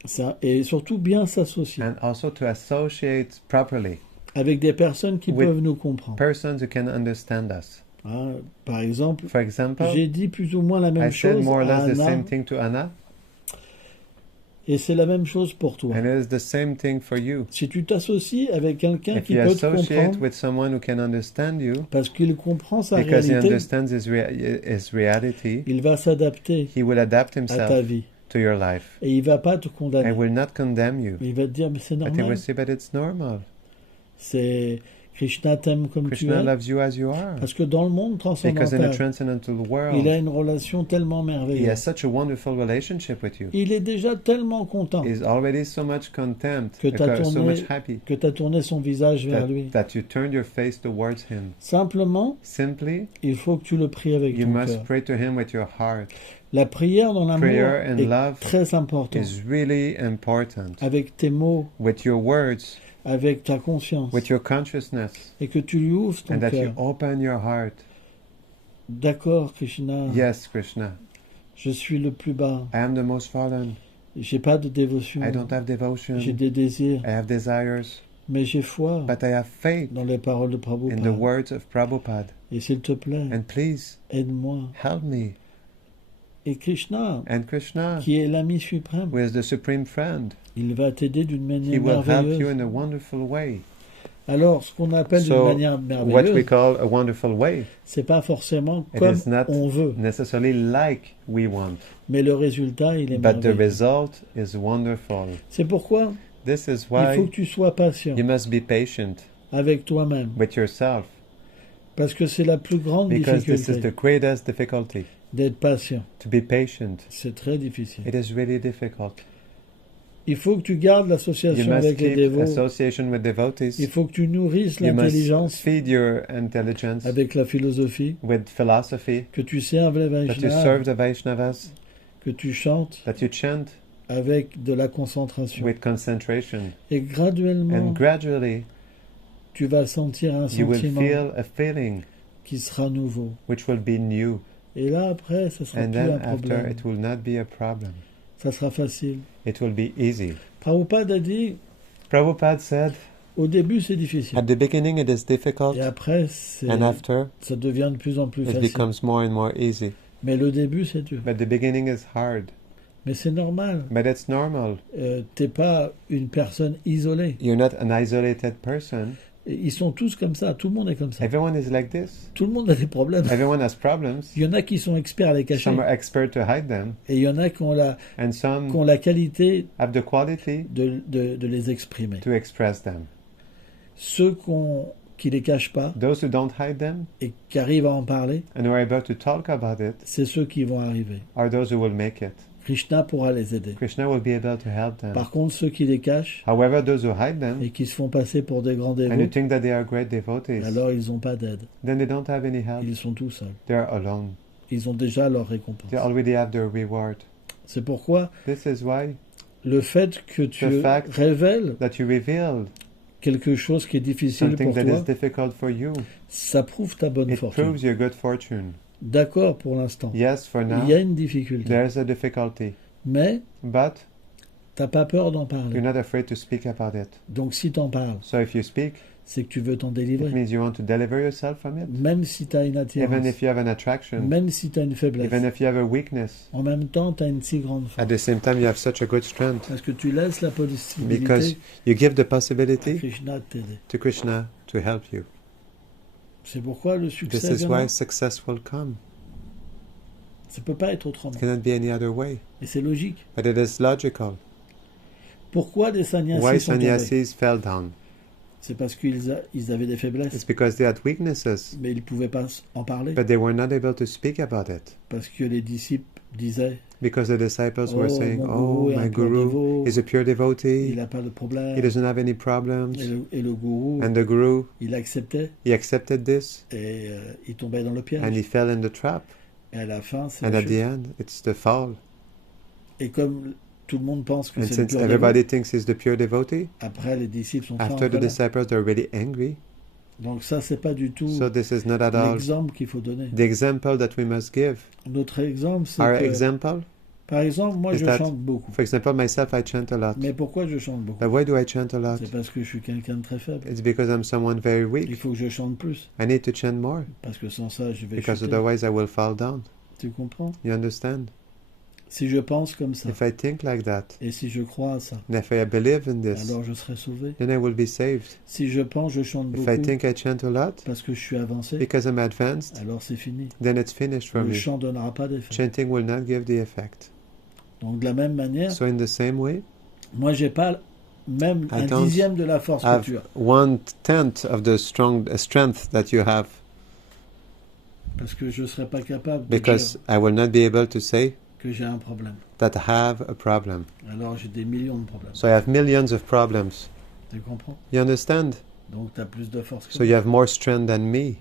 Ça, et surtout bien s'associer and also to associate properly. avec des personnes qui With peuvent nous comprendre. Persons who can understand us. Hein, par exemple, For example, j'ai dit plus ou moins la même I said chose more or à less the Anna, same thing to Anna, et c'est la même chose pour toi. and it is the same thing for you. Si tu t'associes avec quelqu'un If qui you peut te associate comprendre, with someone who can understand you, parce qu'il comprend sa because he réalité, understands his reality, il va s'adapter he will adapt à ta himself vie. to your life. Et il va pas te I condamner. will not condemn you, Il va te dire, mais c'est but he will normal. say, but it's normal. C'est Krishna t'aime comme tu Krishna es. loves you as you are. Parce que dans le monde Because in the transcendantal, transcendental il a world, une relation tellement he has merveilleuse. such a wonderful relationship with you. Il est déjà tellement content He's already so much content, Que t'as so tourné- much happy, que tu as tourné son visage vers lui. that you turned your face towards him. Simplement, Simply, il faut que tu le pries avec you ton must cœur. pray to him with your heart. La prière dans l'amour Prayer and est love très importante. is really important. Avec tes mots, With your words, avec ta conscience. with your consciousness, Et que tu lui ouvres ton and that you cœur. open your heart. D'accord, Krishna, Yes, Krishna, je suis le plus bas. I am the most fallen. J'ai pas de dévotion. I don't have devotion. J'ai des désirs. I have desires, Mais j'ai foi but I have faith dans les paroles de in the Prabhupada. words of Prabhupada. Et s'il te plaît, And please, aide-moi. help me. Et Krishna, And Krishna, qui est l'ami suprême, who is the supreme friend, il va t'aider d'une he manière will help you merveilleuse. in a wonderful way. Alors, ce qu'on appelle d'une So, manière what we merveilleuse, call a wonderful way, c'est pas forcément it comme is not on veut, necessarily like we want, mais le résultat, il est but the merveilleux. result is wonderful. C'est pourquoi This is il faut why que tu sois patient you must be patient avec toi-même, with yourself, parce que c'est la plus grande because this is the difficulté greatest difficulty, d'être patient. to be patient. C'est très difficile. It is really difficult. Il faut que tu gardes You l'association must avec les keep dévots. association with devotees. Il faut que tu nourrisses You must l'intelligence feed your intelligence avec la philosophie, with philosophy, que tu serves les that you Vaishnavas, serve the Vaishnavas, que tu chantes that you chant avec de la concentration. with concentration. Et graduellement, And gradually, tu vas sentir un you will sentiment feel a feeling qui sera nouveau. which will be new. Et là, après, ça sera And plus un then after, problème. it will not be a problem. Ça sera facile. It will be easy. Prabhupada a dit, Prabhupada said, au début, c'est difficile. at the beginning it is difficult, Et après, and after ça devient de plus en plus it facile. becomes more and more easy. Mais le début, c'est dur. But the beginning is hard. Mais c'est normal. But it's normal. T'es pas une personne isolée. You're not an isolated person. Et ils sont tous comme ça. Tout le monde est comme ça. Everyone is like this. Tout le monde a des problèmes. Everyone has problems. Il y en a qui sont experts à les cacher. Some are expert to hide them, Et il y en a qui ont la, and some qui ont la qualité have the quality de les exprimer. to express them. Ceux qui les cachent pas Those who don't hide them et qui arrivent à en parler, and who are able to talk about it c'est ceux qui vont arriver. are those who will make it. Krishna pourra les aider. Krishna will be able to help them. Par contre, ceux qui les cachent However, those who hide them et qui se font passer pour des grands and who dévots, think that they are great devotees, alors ils n'ont pas d'aide. then they don't have any help. Ils sont tout seuls. They are alone. Ils ont déjà leur récompense. They already have their reward. C'est pourquoi This is why le fait que tu The fact révèles that you revealed quelque chose qui est difficile something pour that toi, is difficult for you, ça prouve ta bonne it fortune. proves your good fortune. D'accord pour l'instant. Yes, for now, Il y a une difficulté. there's a difficulty, Mais but t'as pas peur d'en you're parler. not afraid to speak about it. Donc si t'en parles, So if you speak, c'est que tu veux t'en it délivrer. means you want to deliver yourself from it. Même si t'as une Even attirance, if you have an attraction, même si t'as une faiblesse, even if you have a weakness, en même temps t'as une si grande at force. the same time you have such a good strength Parce que tu laisses la because possibilité you give the à possibility Krishna de t'aider. to Krishna to help you. C'est pourquoi le This succès is viendra. why success will come. Ça peut pas être autrement. It cannot be any other way. Et c'est logique. But it is logical. Pourquoi des Why sannyasis sont tombés? sannyasis fell down? C'est parce qu'ils avaient des It's faiblesses, because they had weaknesses, mais ils ne pouvaient pas en parler. but they were not able to speak about it. Parce que les disciples disaient, Because the disciples were Oh, saying, mon oh, gourou est my un pur guru dévot. is a pure il devotee. n'a pas de problème. He doesn't have any problems. Et le gourou, And the guru, il acceptait he accepted this et il tombait dans le piège. and he fell in the trap. Et à la fin, c'est And la at chute. the end, it's the fall. Et comme tout le monde pense que And c'est le since pur everybody dévot, thinks he's the pure devotee, après les disciples sont très en after the colère. disciples, they're really angry. Donc ça, c'est pas du tout So this is not at all l'exemple qu'il faut donner. the example that we must give. Notre exemple, c'est Our que, example, par exemple, moi is je that- chante beaucoup. for example, myself, I chant a lot. Mais pourquoi je chante beaucoup? But why do I chant a lot? C'est parce que je suis quelqu'un de très faible. It's because I'm someone very Il weak. faut que je chante plus, I need to chant more, parce que sans ça, je vais because chuter. otherwise I will fall down. Tu comprends? You understand? Si je pense comme ça, If I think like that, et si je crois à ça, and if I believe in this, alors je serai sauvé. then I will be saved. Si je pense, je chante If beaucoup, I think I chant a lot, parce que je suis avancé, because I'm advanced, alors c'est fini. then it's finished for Le me. chant donnera pas d'effet. Chanting will not give the effect. Donc de la même manière, So in the same way, moi j'ai pas même I un don't dixième de la force que have tu as. 1/10 of the strength that you have, Parce que je serai pas capable de because dire I will not be able to say que j'ai un problème. that I have a problem. Alors j'ai des millions de problèmes. So I have millions of problems. Tu comprends? You understand? Donc tu as plus de force que So moi. you have more strength than me.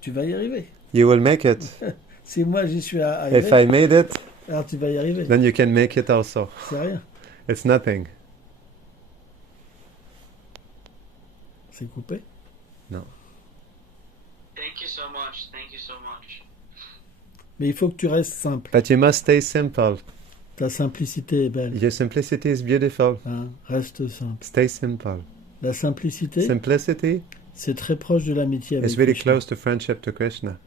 Tu vas y arriver. You will make it. Si moi j'y suis arrivé, If I made it, alors tu vas y arriver. then you can make it also. C'est rien. It's nothing. C'est coupé. Thank you so much. Thank you so much. Mais il faut que tu restes simple. But you must stay simple. Ta simplicité est belle. Your simplicity is beautiful. Hein. Reste simple. Stay simple. La simplicité, Simplicity c'est très proche de l'amitié avec is really Krishna. close to friendship to Krishna.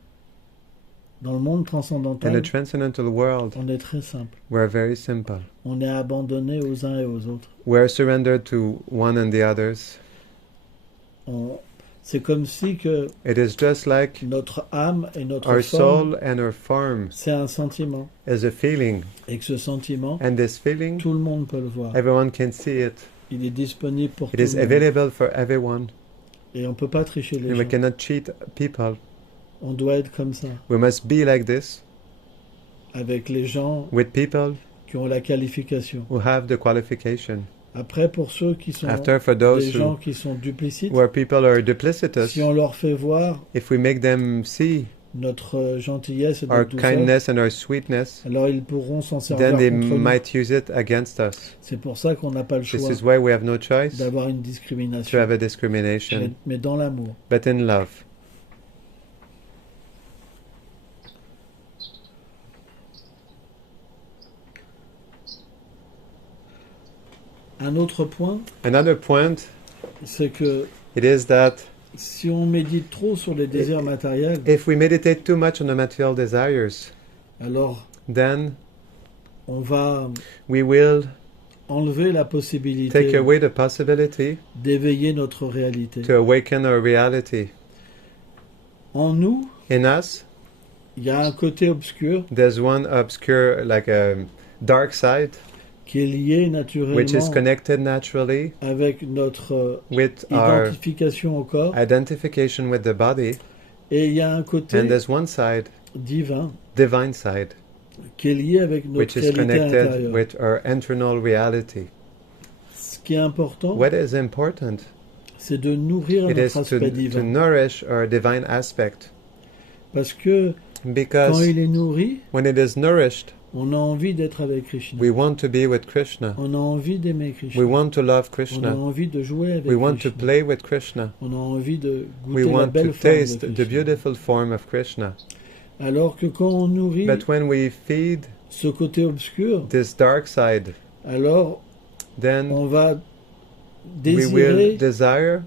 Dans le monde In transcendantal, the transcendental world, on est très simple. we're very simple. On est abandonné aux uns et aux autres. We're surrendered to one and the others. C'est comme si que It is just like notre âme et notre our forme, soul and our form c'est un sentiment. is a feeling. Et que ce sentiment, And this feeling, tout le monde peut le voir. everyone can see it. Il est disponible pour It tout is le monde. available for everyone. Et on ne peut pas tricher les And we gens. cannot cheat people. On doit être comme ça. We must be like this Avec les gens with people qui ont la qualification. who have the qualification. Après, pour ceux qui sont After, for des those gens who, qui sont duplicites, where people are duplicitous, si on leur fait voir if we make them see notre gentillesse et our notre douceur, kindness and our sweetness, alors ils pourront s'en servir then they contre nous. might use it against us. C'est pour ça qu'on n'a pas le This choix is why we have no choice d'avoir une to discrimination. have a discrimination, Mais dans l'amour. but in love. Un autre point, Another point, c'est que it is that si on médite trop sur les désirs matériels, if we meditate too much on the material desires, alors then on va we will enlever la take possibilité away the possibility d'éveiller notre réalité. to awaken our reality. En nous, In us, il y a un côté obscur there's one obscure, like a dark side, qui est lié which is naturellement connected naturally avec notre with our identification au corps. identification with the body, Et il y a un côté and there's one side, divin divine side, qui est lié avec which notre is réalité connected intérieure. with our internal reality. Ce qui est important, What is important? c'est de nourrir It is notre aspect to divin. nourish our divine aspect, Parce que quand because il est nourri, when it is nourished, on a envie d'être avec Krishna. we want to be with Krishna. On a envie d'aimer Krishna. We want to love On a Krishna. envie de jouer avec We want to Krishna. play with Krishna. On a envie de We goûter la want to belle forme taste de the Krishna. beautiful form of Krishna. Alors que quand on nourrit But when we feed ce côté obscur, this dark side, alors then on va we will désirer desire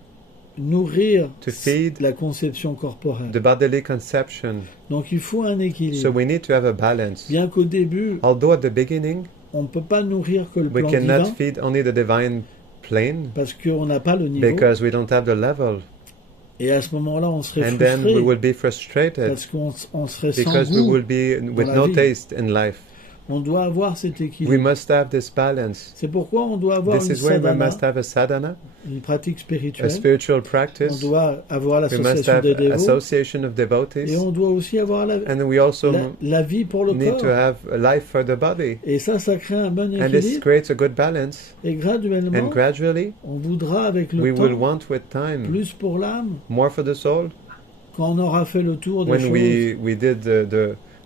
nourrir to feed la conception corporelle. the bodily conception. Donc il faut un So équilibre. we need to have a balance. Bien qu'au début, Although at the beginning, on ne peut pas nourrir que le we plan cannot divin, feed only the divine plane parce qu'on n'a pas le niveau. because we don't have the level. Et à ce moment-là, on serait And then we frustré will be frustrated parce qu'on serait sans because we goût. will be with la no vie. taste in life. On doit avoir cet We équilibre. must have this balance. C'est pourquoi on doit avoir This une is why we sadhana, must have a sadhana, une pratique a spirituelle. spiritual On practice. doit avoir We must l'association have des dévots. association of Et devotees. on doit aussi avoir And we also la vie pour le need to corps. have a life for the body. Et ça crée un bon And this équilibre. creates a good balance. Et graduellement, And gradually, on voudra avec we le will temps want with time plus pour l'âme. more for the soul. Quand on aura fait le tour des When choses, we did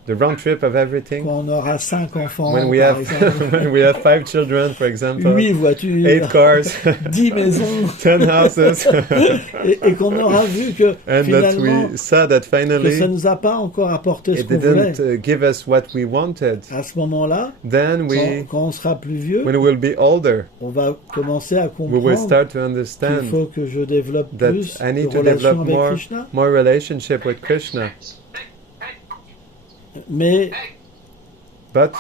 the round trip of everything, quand on aura 5 enfants, when we par have exemple, when we have 5 children, for example, 8 voitures, 8 cars, 10 maisons, 10 houses, et qu'on aura vu que and that finalement, we saw that que ça finally nous a pas encore apporté ce it qu'on voulait. didn't give us what we wanted. À ce moment-là, Then quand on sera plus vieux, when we'll be older, on va commencer à we will comprendre start to qu'il understand faut que je développe that plus I need de to relations develop avec Krishna. more relationship with Krishna. Mais But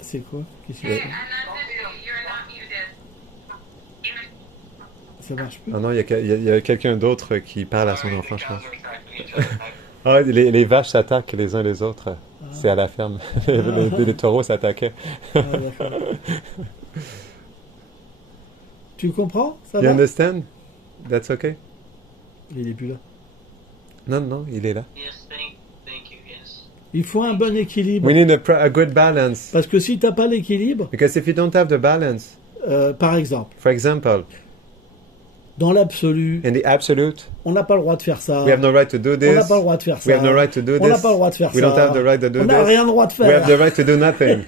c'est quoi? Qu'est-ce que Hey, c'est? Ananda, you're not muted. Ça marche plus? ah non, il y a quelqu'un d'autre qui parle à son enfant, je pense. Ah, les vaches s'attaquent les uns les autres. C'est à la ferme. Les taureaux s'attaquaient. Ah, d'accord. Tu comprends? Ça You va? understand? That's okay? Il est plus là. Non, non, il est là. Yes, thank you, yes. Il faut un bon équilibre. We need a good balance. Parce que si tu n'as pas l'équilibre, Because if you don't have the balance, par exemple, for example, dans l'absolu, in the absolute, on n'a pas le droit de faire ça. we have no right to do On n'a this. pas le droit de faire ça. We have no right to do On n'a this. pas le droit de faire We ça. don't have the right to do On n'a this. rien le droit de We have faire. the right to do nothing.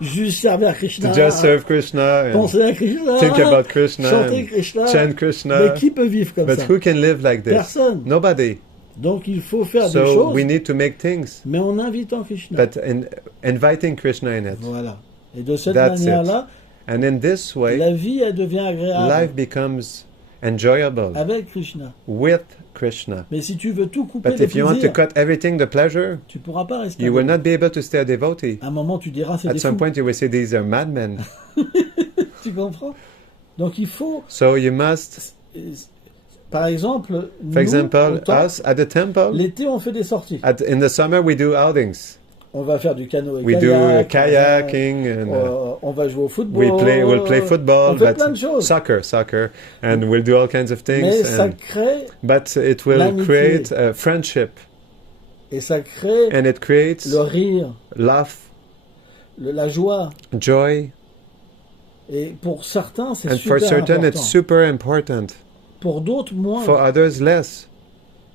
Juste servir Krishna. To just serve Krishna and Penser à Krishna. think about Krishna Chanter and Krishna. chant Krishna. Mais qui peut vivre comme But ça? who can live like this? Personne. Nobody. Donc il faut faire des So choses, we need to make things, mais en invitant Krishna. but inviting Krishna in it. Voilà. Et de cette That's it. manière-là, And in this way, la vie elle devient agréable life becomes enjoyable avec Krishna. with Krishna. Mais si tu veux tout couper But les if you want to plaisirs, cut everything the pleasure, tu pourras pas rester. you will avec. not be able to stay a devotee. À un moment, tu diras c'est At des some fous. point, you will say these are madmen. Tu comprends? Donc il faut, So you must, par exemple, for nous, example, au temple, us at the temple, l'été on fait des sorties. in the summer we do outings. On va faire du canoë We do kayaking and on va jouer au football. we'll play football, On fait but plein de choses. soccer, and we'll do all kinds of things. Mais ça And, crée but it will l'amitié. create a friendship, et ça crée and it creates le rire, love, la joie. joy, Et pour certains, c'est and for super certain important. it's super important. Pour d'autres, moins. For others, less.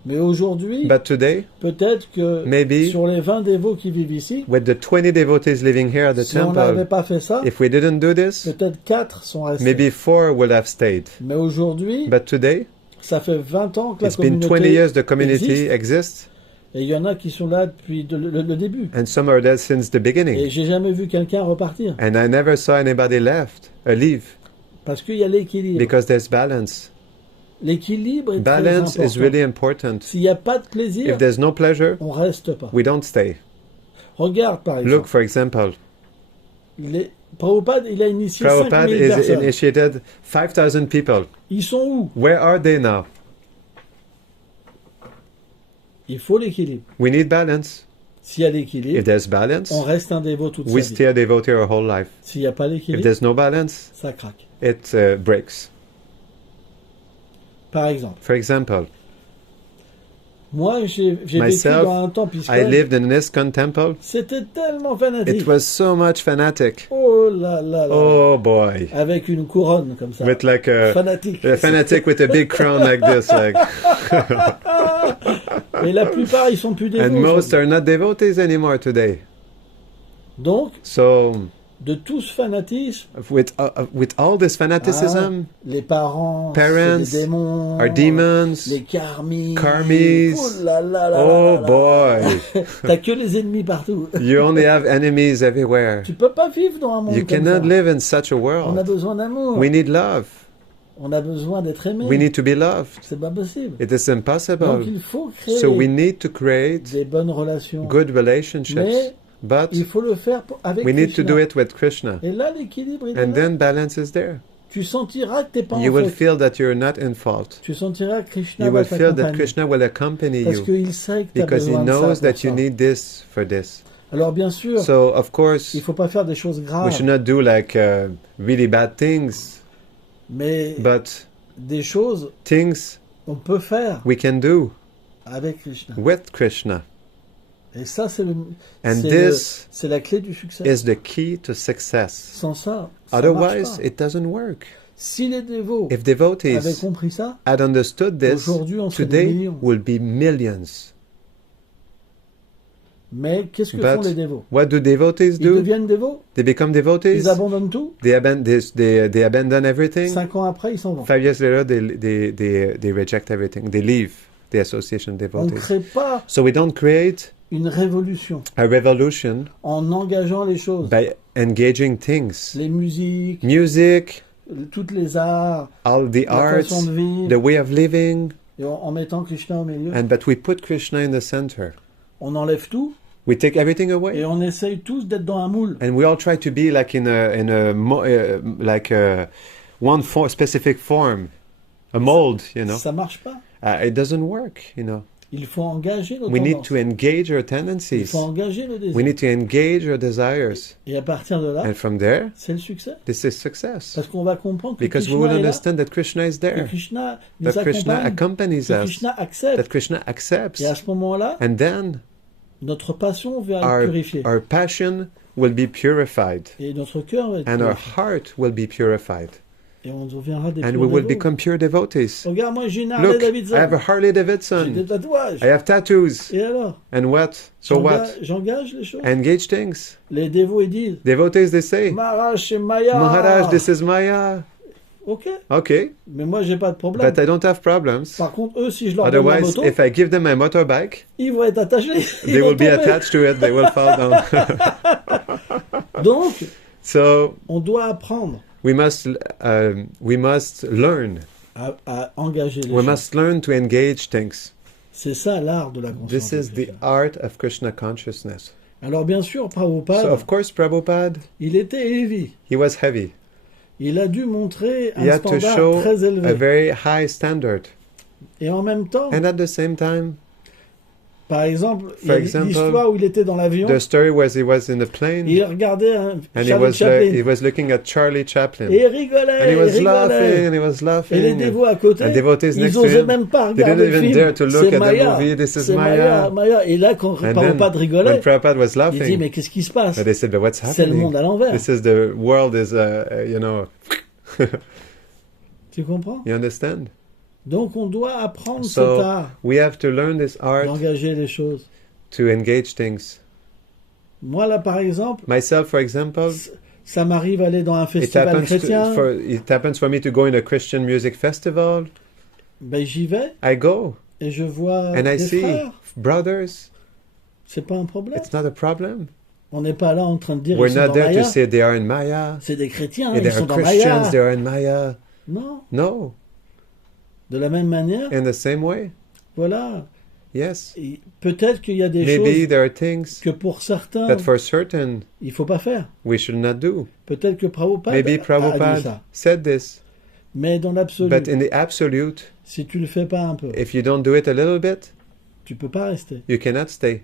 Mais aujourd'hui, But today, peut-être que maybe sur les 20 dévots qui vivent ici, with the 20 devotees living here at the si on n'avait temple, pas fait ça, if we didn't do this, peut-être 4 sont restés. maybe 4 would have stayed. Mais aujourd'hui, But today, ça fait 20 ans que la it's been 20 communauté years the community existe, exists, et il y en a qui sont là depuis le début. and some are there since the Et beginning. j'ai jamais vu quelqu'un repartir. And I never saw anybody leave Parce qu'il y a l'équilibre. because there's balance. L'équilibre est Balance très is important. really important. S'il n'y a pas de plaisir, If there's no pleasure, on reste pas. we don't stay. Regarde par exemple. Look, for example, Prabhupada, il a initié Prabhupada 5000 is personnes. initiated 5,000 people. Ils sont où? Where are they now? Il faut l'équilibre. We need balance. S'il y a If l'équilibre, there's balance, on reste un dévot toute we sa vie. stay a devotee our whole life. S'il n'y a pas If l'équilibre, there's no balance, ça craque. it breaks. Par exemple, For example, moi j'ai vécu Myself, dans un temple I ISKCON. lived in an ISKCON temple. C'était tellement fanatique. It was so much fanatic. Oh là là là. Oh boy. Avec une couronne comme ça. With like Fanatique. a fanatic with a big crown like this. Like. Et la plupart, ils sont plus dévots. And most aujourd'hui. are not devotees anymore today. Donc, So de tout ce fanatisme, with all this fanaticism, les parents, Parents c'est des démons, are demons. les karmis. Karmis. Oh là là là Oh là là. boy. T'as que les ennemis partout. You only have enemies everywhere. Tu peux pas vivre dans un monde You comme cannot ça. live in such a On a world. besoin d'amour. We need love. On a besoin d'être aimé. We need to be loved. C'est pas possible. It is Donc impossible. il faut créer So we need to create des bonnes relations. good relationships. Mais But il faut le faire avec we need to Krishna. do it with Krishna. Et là, l'équilibre, il est And là. then balance is there. Tu sentiras que t'es pas You en will fait. feel that you're not in fault. Tu sentiras que Krishna You va will feel that t'accompagner. Krishna will accompany Parce you qu'il sait que tu as because he besoin de ça knows pour that you ça. need this for this. Alors bien sûr, So, of course, il faut pas faire des choses we graves, should not do like really bad things, mais but des choses things qu'on peut faire we can do avec Krishna. with Krishna. Et ça, And c'est this c'est la clé du succès. is the key to success. Sans ça, ça Otherwise, marche pas. it doesn't work. Si les dévots If avaient devotees compris ça, had understood this, aujourd'hui on serait des today millions. will be millions. Mais qu'est-ce que font But les dévots? what do devotees Ils do? deviennent dévots, They become devotees. ils abandonnent tout. They abandon everything. 5 ans après, ils s'en vont. 5 years later, they reject everything. They leave the association of On ne devotees. crée pas So we don't create une révolution a revolution en engageant les choses. by engaging things. Les musiques, Music, toutes les arts, all the la arts, façon de vivre, the way of living, et en mettant Krishna au milieu. but we put Krishna in the center. On enlève tout We take everything et away, on essaye tous d'être dans un moule. and we all try to be like in one specific form, a mold. Ça marche pas. It doesn't work. Il faut engager nos We need tendances. to engage our Il tendencies. faut engager le désir. We need to engage our desires, Et à partir de là, and from there, c'est le succès. this is success. Parce qu'on va comprendre que Because we Krishna will est là, understand that Krishna is que there, Krishna nous that Krishna accompagne, accompanies que us, Krishna accepte. that Krishna accepts, Et à ce moment-là, and then notre passion va être our, purifiée. our passion will be purified, Et notre cœur va être and our purifié. heart will be purified, Et on deviendra des and purs we will dévots. become pure devotees. Regarde, moi j'ai une Harley Look, I Davidson. have a Harley J'ai des Davidson. tatouages. I have tattoos. Et alors? And what? So what? J'engage les choses. Engage things. Les dévots, ils disent Devotees, they say, Maharaj, c'est Maya. Maharaj, this is Maya. Ok, Okay, mais moi j'ai pas de problème. but I don't have problems. Par contre, eux, si je leur donne la Otherwise, moto, if I give them my motorbike, ils vont être attachés. Ils they vont will be tomber. attached to it. They will fall down. Donc, So on doit apprendre we must learn. à engager les We choses. must learn to engage things. C'est ça l'art de la conscience. This is de the Krishna. art of Krishna consciousness. Alors bien sûr, Prabhupada, So of course, Prabhupada, il était heavy. he was heavy. Il a dû montrer He un had to standard show très a élevé. very high standard. Et en même temps, And at the same time, par exemple, il y For a example, l'histoire où il était dans l'avion, the story was he was in the plane il regardait un and Charlie Chaplin. he was looking at Charlie Et Chaplin. il rigolait, And he il was rigolait. laughing and he was Et laughing. les dévots à côté, And devotees next ils to n'osaient him, même pas they regarder didn't le even film. dare to look C'est at the Maya. movie. This is C'est Maya. Maya. Et là, quand And Prabhupada when rigolait, Prabhupada was il dit, laughing, mais qu'est-ce qui se passe? but they said, but what's C'est le happening? monde à l'envers. This is the world is, Tu comprends? you understand? Donc on doit apprendre cet So art we have to learn this art d'engager les choses. to engage things. Moi là, par exemple, Myself, for example, ça m'arrive d'aller dans un it festival happens, chrétien. it happens for me to go in a Christian music festival. Ben j'y vais I go et je vois and I des see frères. brothers. C'est pas un problème. It's not a problem. On n'est pas là en train de dire We're ils sont not dans there to Maya. say they are in Maya. C'est des chrétiens, And ils they sont are dans Christians, Maya. they are in Maya. Non. No. De la même manière, In the same way, voilà. yes. Et peut-être qu'il y a des Maybe choses there are things que pour certains, that for certain il faut pas faire. we should not do. Peut-être que Prabhupada Maybe a dit Prabhupada ça. said this. Mais dans l'absolu, But in the absolute, si tu le fais pas un peu, if you don't do it a little bit, tu peux pas rester. you cannot stay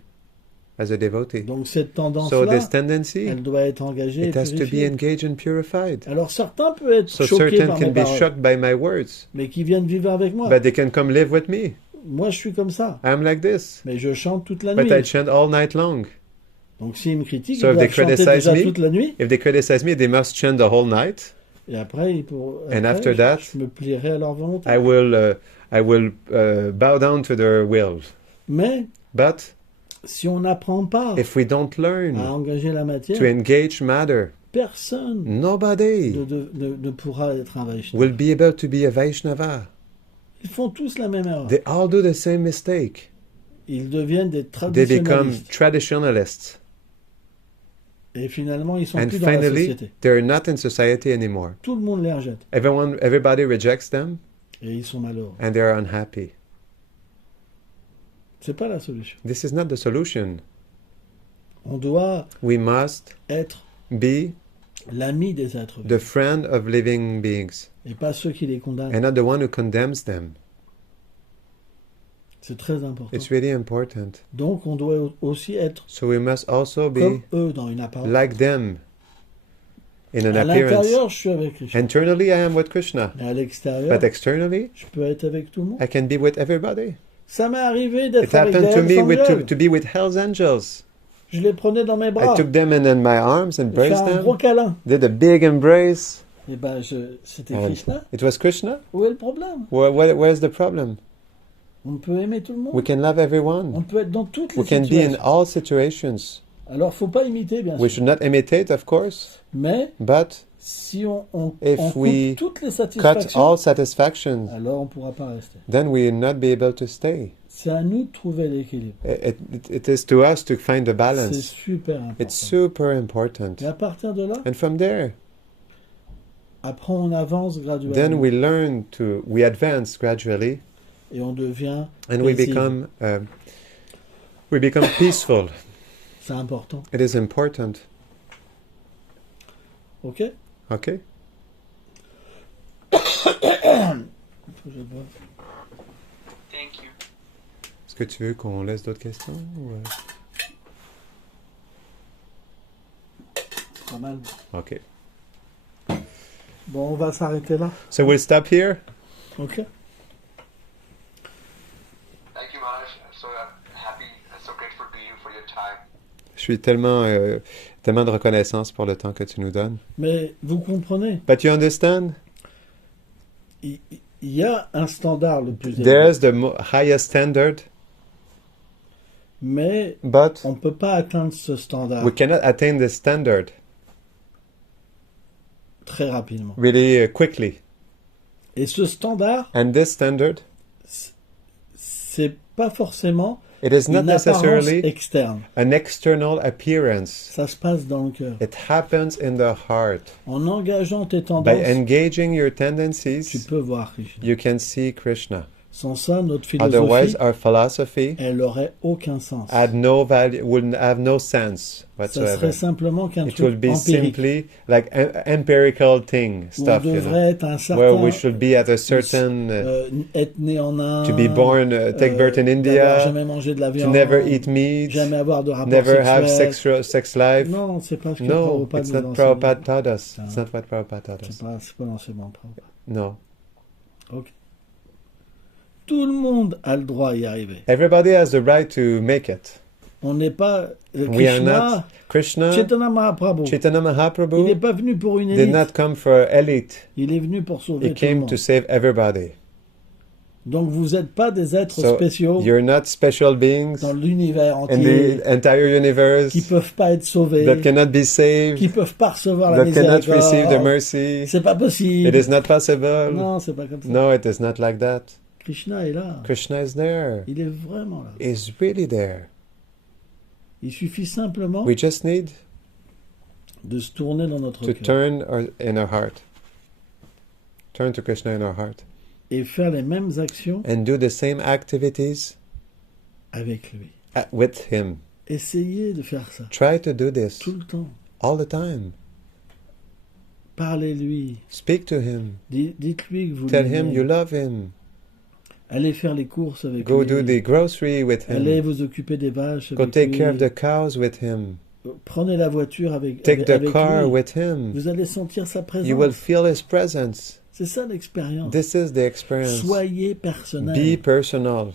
as a devotee. Donc cette So tendance-là, this tendency, elle doit être engagée et it has to be purifiée. engaged and purified. Alors certains peuvent être So choqués certain par can mes be paroles, shocked by my words, mais qui viennent vivre avec moi. but they can come live with me. Moi, je suis comme ça. I'm like this, Mais je chante toute la but nuit. I chant all night long. Donc s'ils me critiquent, So ils if they doivent chanter criticize déjà me, toute la nuit. If they criticize me, they must chant the whole night. Et après, And after that, je me plierai à leur volonté. I will bow down to their will. Mais But si on n'apprend pas if we don't à learn engager la matière, to engage matter, personne nobody ne pourra être un Vaishnava. will be able to be a Vaishnava. Ils font tous la même erreur. They all do the same mistake. Ils deviennent des They become traditionnalistes. traditionalists. Et finalement, ils sont And plus dans la finally, société. they're not in society anymore. Tout le monde les rejette. Everybody rejects them Et ils sont malheureux. and they're unhappy. C'est pas la solution. This is not the solution. On doit We must être be l'ami des êtres vivants. the friend of living beings Et pas ceux qui les condamnent. and not the one who condemns them. C'est très important. It's really important. Donc, on doit aussi être So we must also be comme eux dans une apparence. like them in an À appearance. l'intérieur, je suis avec Krishna. Internally, I am with Krishna. Mais à l'extérieur, But externally, je peux être avec tout le monde. I can be with everybody. Ça m'est arrivé It d'être avec des happened to me Hells Angels. to be with Hell's Angels. Je les prenais dans mes bras. I took them in my arms, J'ai fait embraced un gros them, câlin. did a big embrace. Et ben, c'était And Krishna. it was Krishna. Où est le problème? Where's the problem? On peut aimer tout le monde. We can love On everyone. peut être dans toutes les We can be in situations. all situations. Alors, faut pas imiter, bien We sûr. should not imitate, of course, Mais but si on If coupe we toutes les cut satisfactions, all satisfactions, alors on pourra pas rester. then we will not be able to stay. C'est à nous de trouver l'équilibre. It is to us to find the C'est balance. super important. It's super important. Et à partir de là, And from there, après on avance then graduellement we advance gradually, et on devient and we paisible. become peaceful. C'est important. It is important. Ok? Okay? Faut que je boive. Thank you. Est-ce que tu veux qu'on laisse d'autres questions? Pas mal. Okay. Bon, on va s'arrêter là. So we'll stop here. Ok? Thank you, Maharaj. I'm so happy and so grateful to you for your time. Je suis tellement de reconnaissance pour le temps que tu nous donnes. Mais vous comprenez, But you understand? il y a un standard le plus élevé. There's the highest standard, Mais but on ne peut pas atteindre ce standard we cannot attain this standard très rapidement. really quickly. Et ce standard, And this standard, c'est pas forcément it is not une apparence necessarily externe. an external appearance. Ça se passe dans le cœur. It happens in the heart. En engageant tes By tendances, engaging your tu tendencies, peux voir Krishna. you can see Krishna. Sans ça, notre Otherwise, philosophie, our philosophy elle aurait aucun sens. had no value, wouldn't have no sense Ça whatsoever. serait simplement qu'un It will truc be empirique. simply like empirical thing, Où on stuff, you know, devrait être un where certain, we should be at a certain, être né en Inde, to be born, take birth in d'avoir India, jamais mangé de la to viande, never eat meat, jamais avoir de rapport never have sexuel. sex life. Non, c'est pas ce que No, Prabhupada it's nous not enseigne. Prabhupada taught us. Ah. It's not what Prabhupada taught us. C'est pas l'enseignement de Prabhupada. No. Ok. Tout le monde a le droit d'y arriver. Everybody has the right to make it. On n'est pas We are not Krishna, Krishna, Chaitanya Mahaprabhu. Chaitanya Il n'est Mahaprabhu pas venu pour une did élite. not come for elite. Il est venu pour sauver He tout le came monde. to save everybody. Donc vous n'êtes pas des êtres So spéciaux you're not special beings dans l'univers in entier the entire universe qui peuvent pas être sauvés, that cannot be saved, qui peuvent pas recevoir la that cannot receive the miséricorde. mercy. C'est pas possible. It is not possible. Non, c'est pas comme ça. No, it is not like that. Krishna est là. Krishna is there. Il est vraiment là. Is really there. Il suffit simplement We just need de se tourner dans notre to cœur turn in our heart. Turn to Krishna in our heart. et faire les mêmes actions And do the same activities avec lui. with him. Essayez de faire ça Try to do this tout le temps. all the time. Parlez-lui. Speak to him. Dites-lui que vous Tell him l'aimez. you love him. Allez faire les courses avec Go lui. do the grocery with Allez him. vous occuper des vaches Go avec take lui. care of the cows with him. Prenez la voiture avec, Take the avec car lui. with him. Vous allez sentir sa You will présence. feel his presence. C'est ça l'expérience. This is the experience. Soyez personnel. Be personal.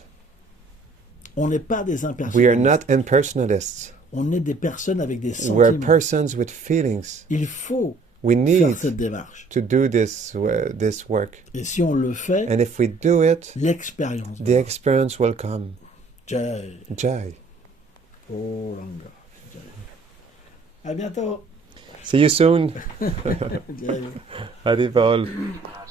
On n'est pas des We are impersonnalistes. not impersonalists. On est des personnes avec des We're sentiments. persons with feelings. Il faut We faire need cette démarche. to do this work. Et si on le fait, And if we do it, l'expérience. the experience will come. Jai. Jai. Oh, Langa. Jai. À bientôt. See you soon. Jai. Haribol. Maharaj.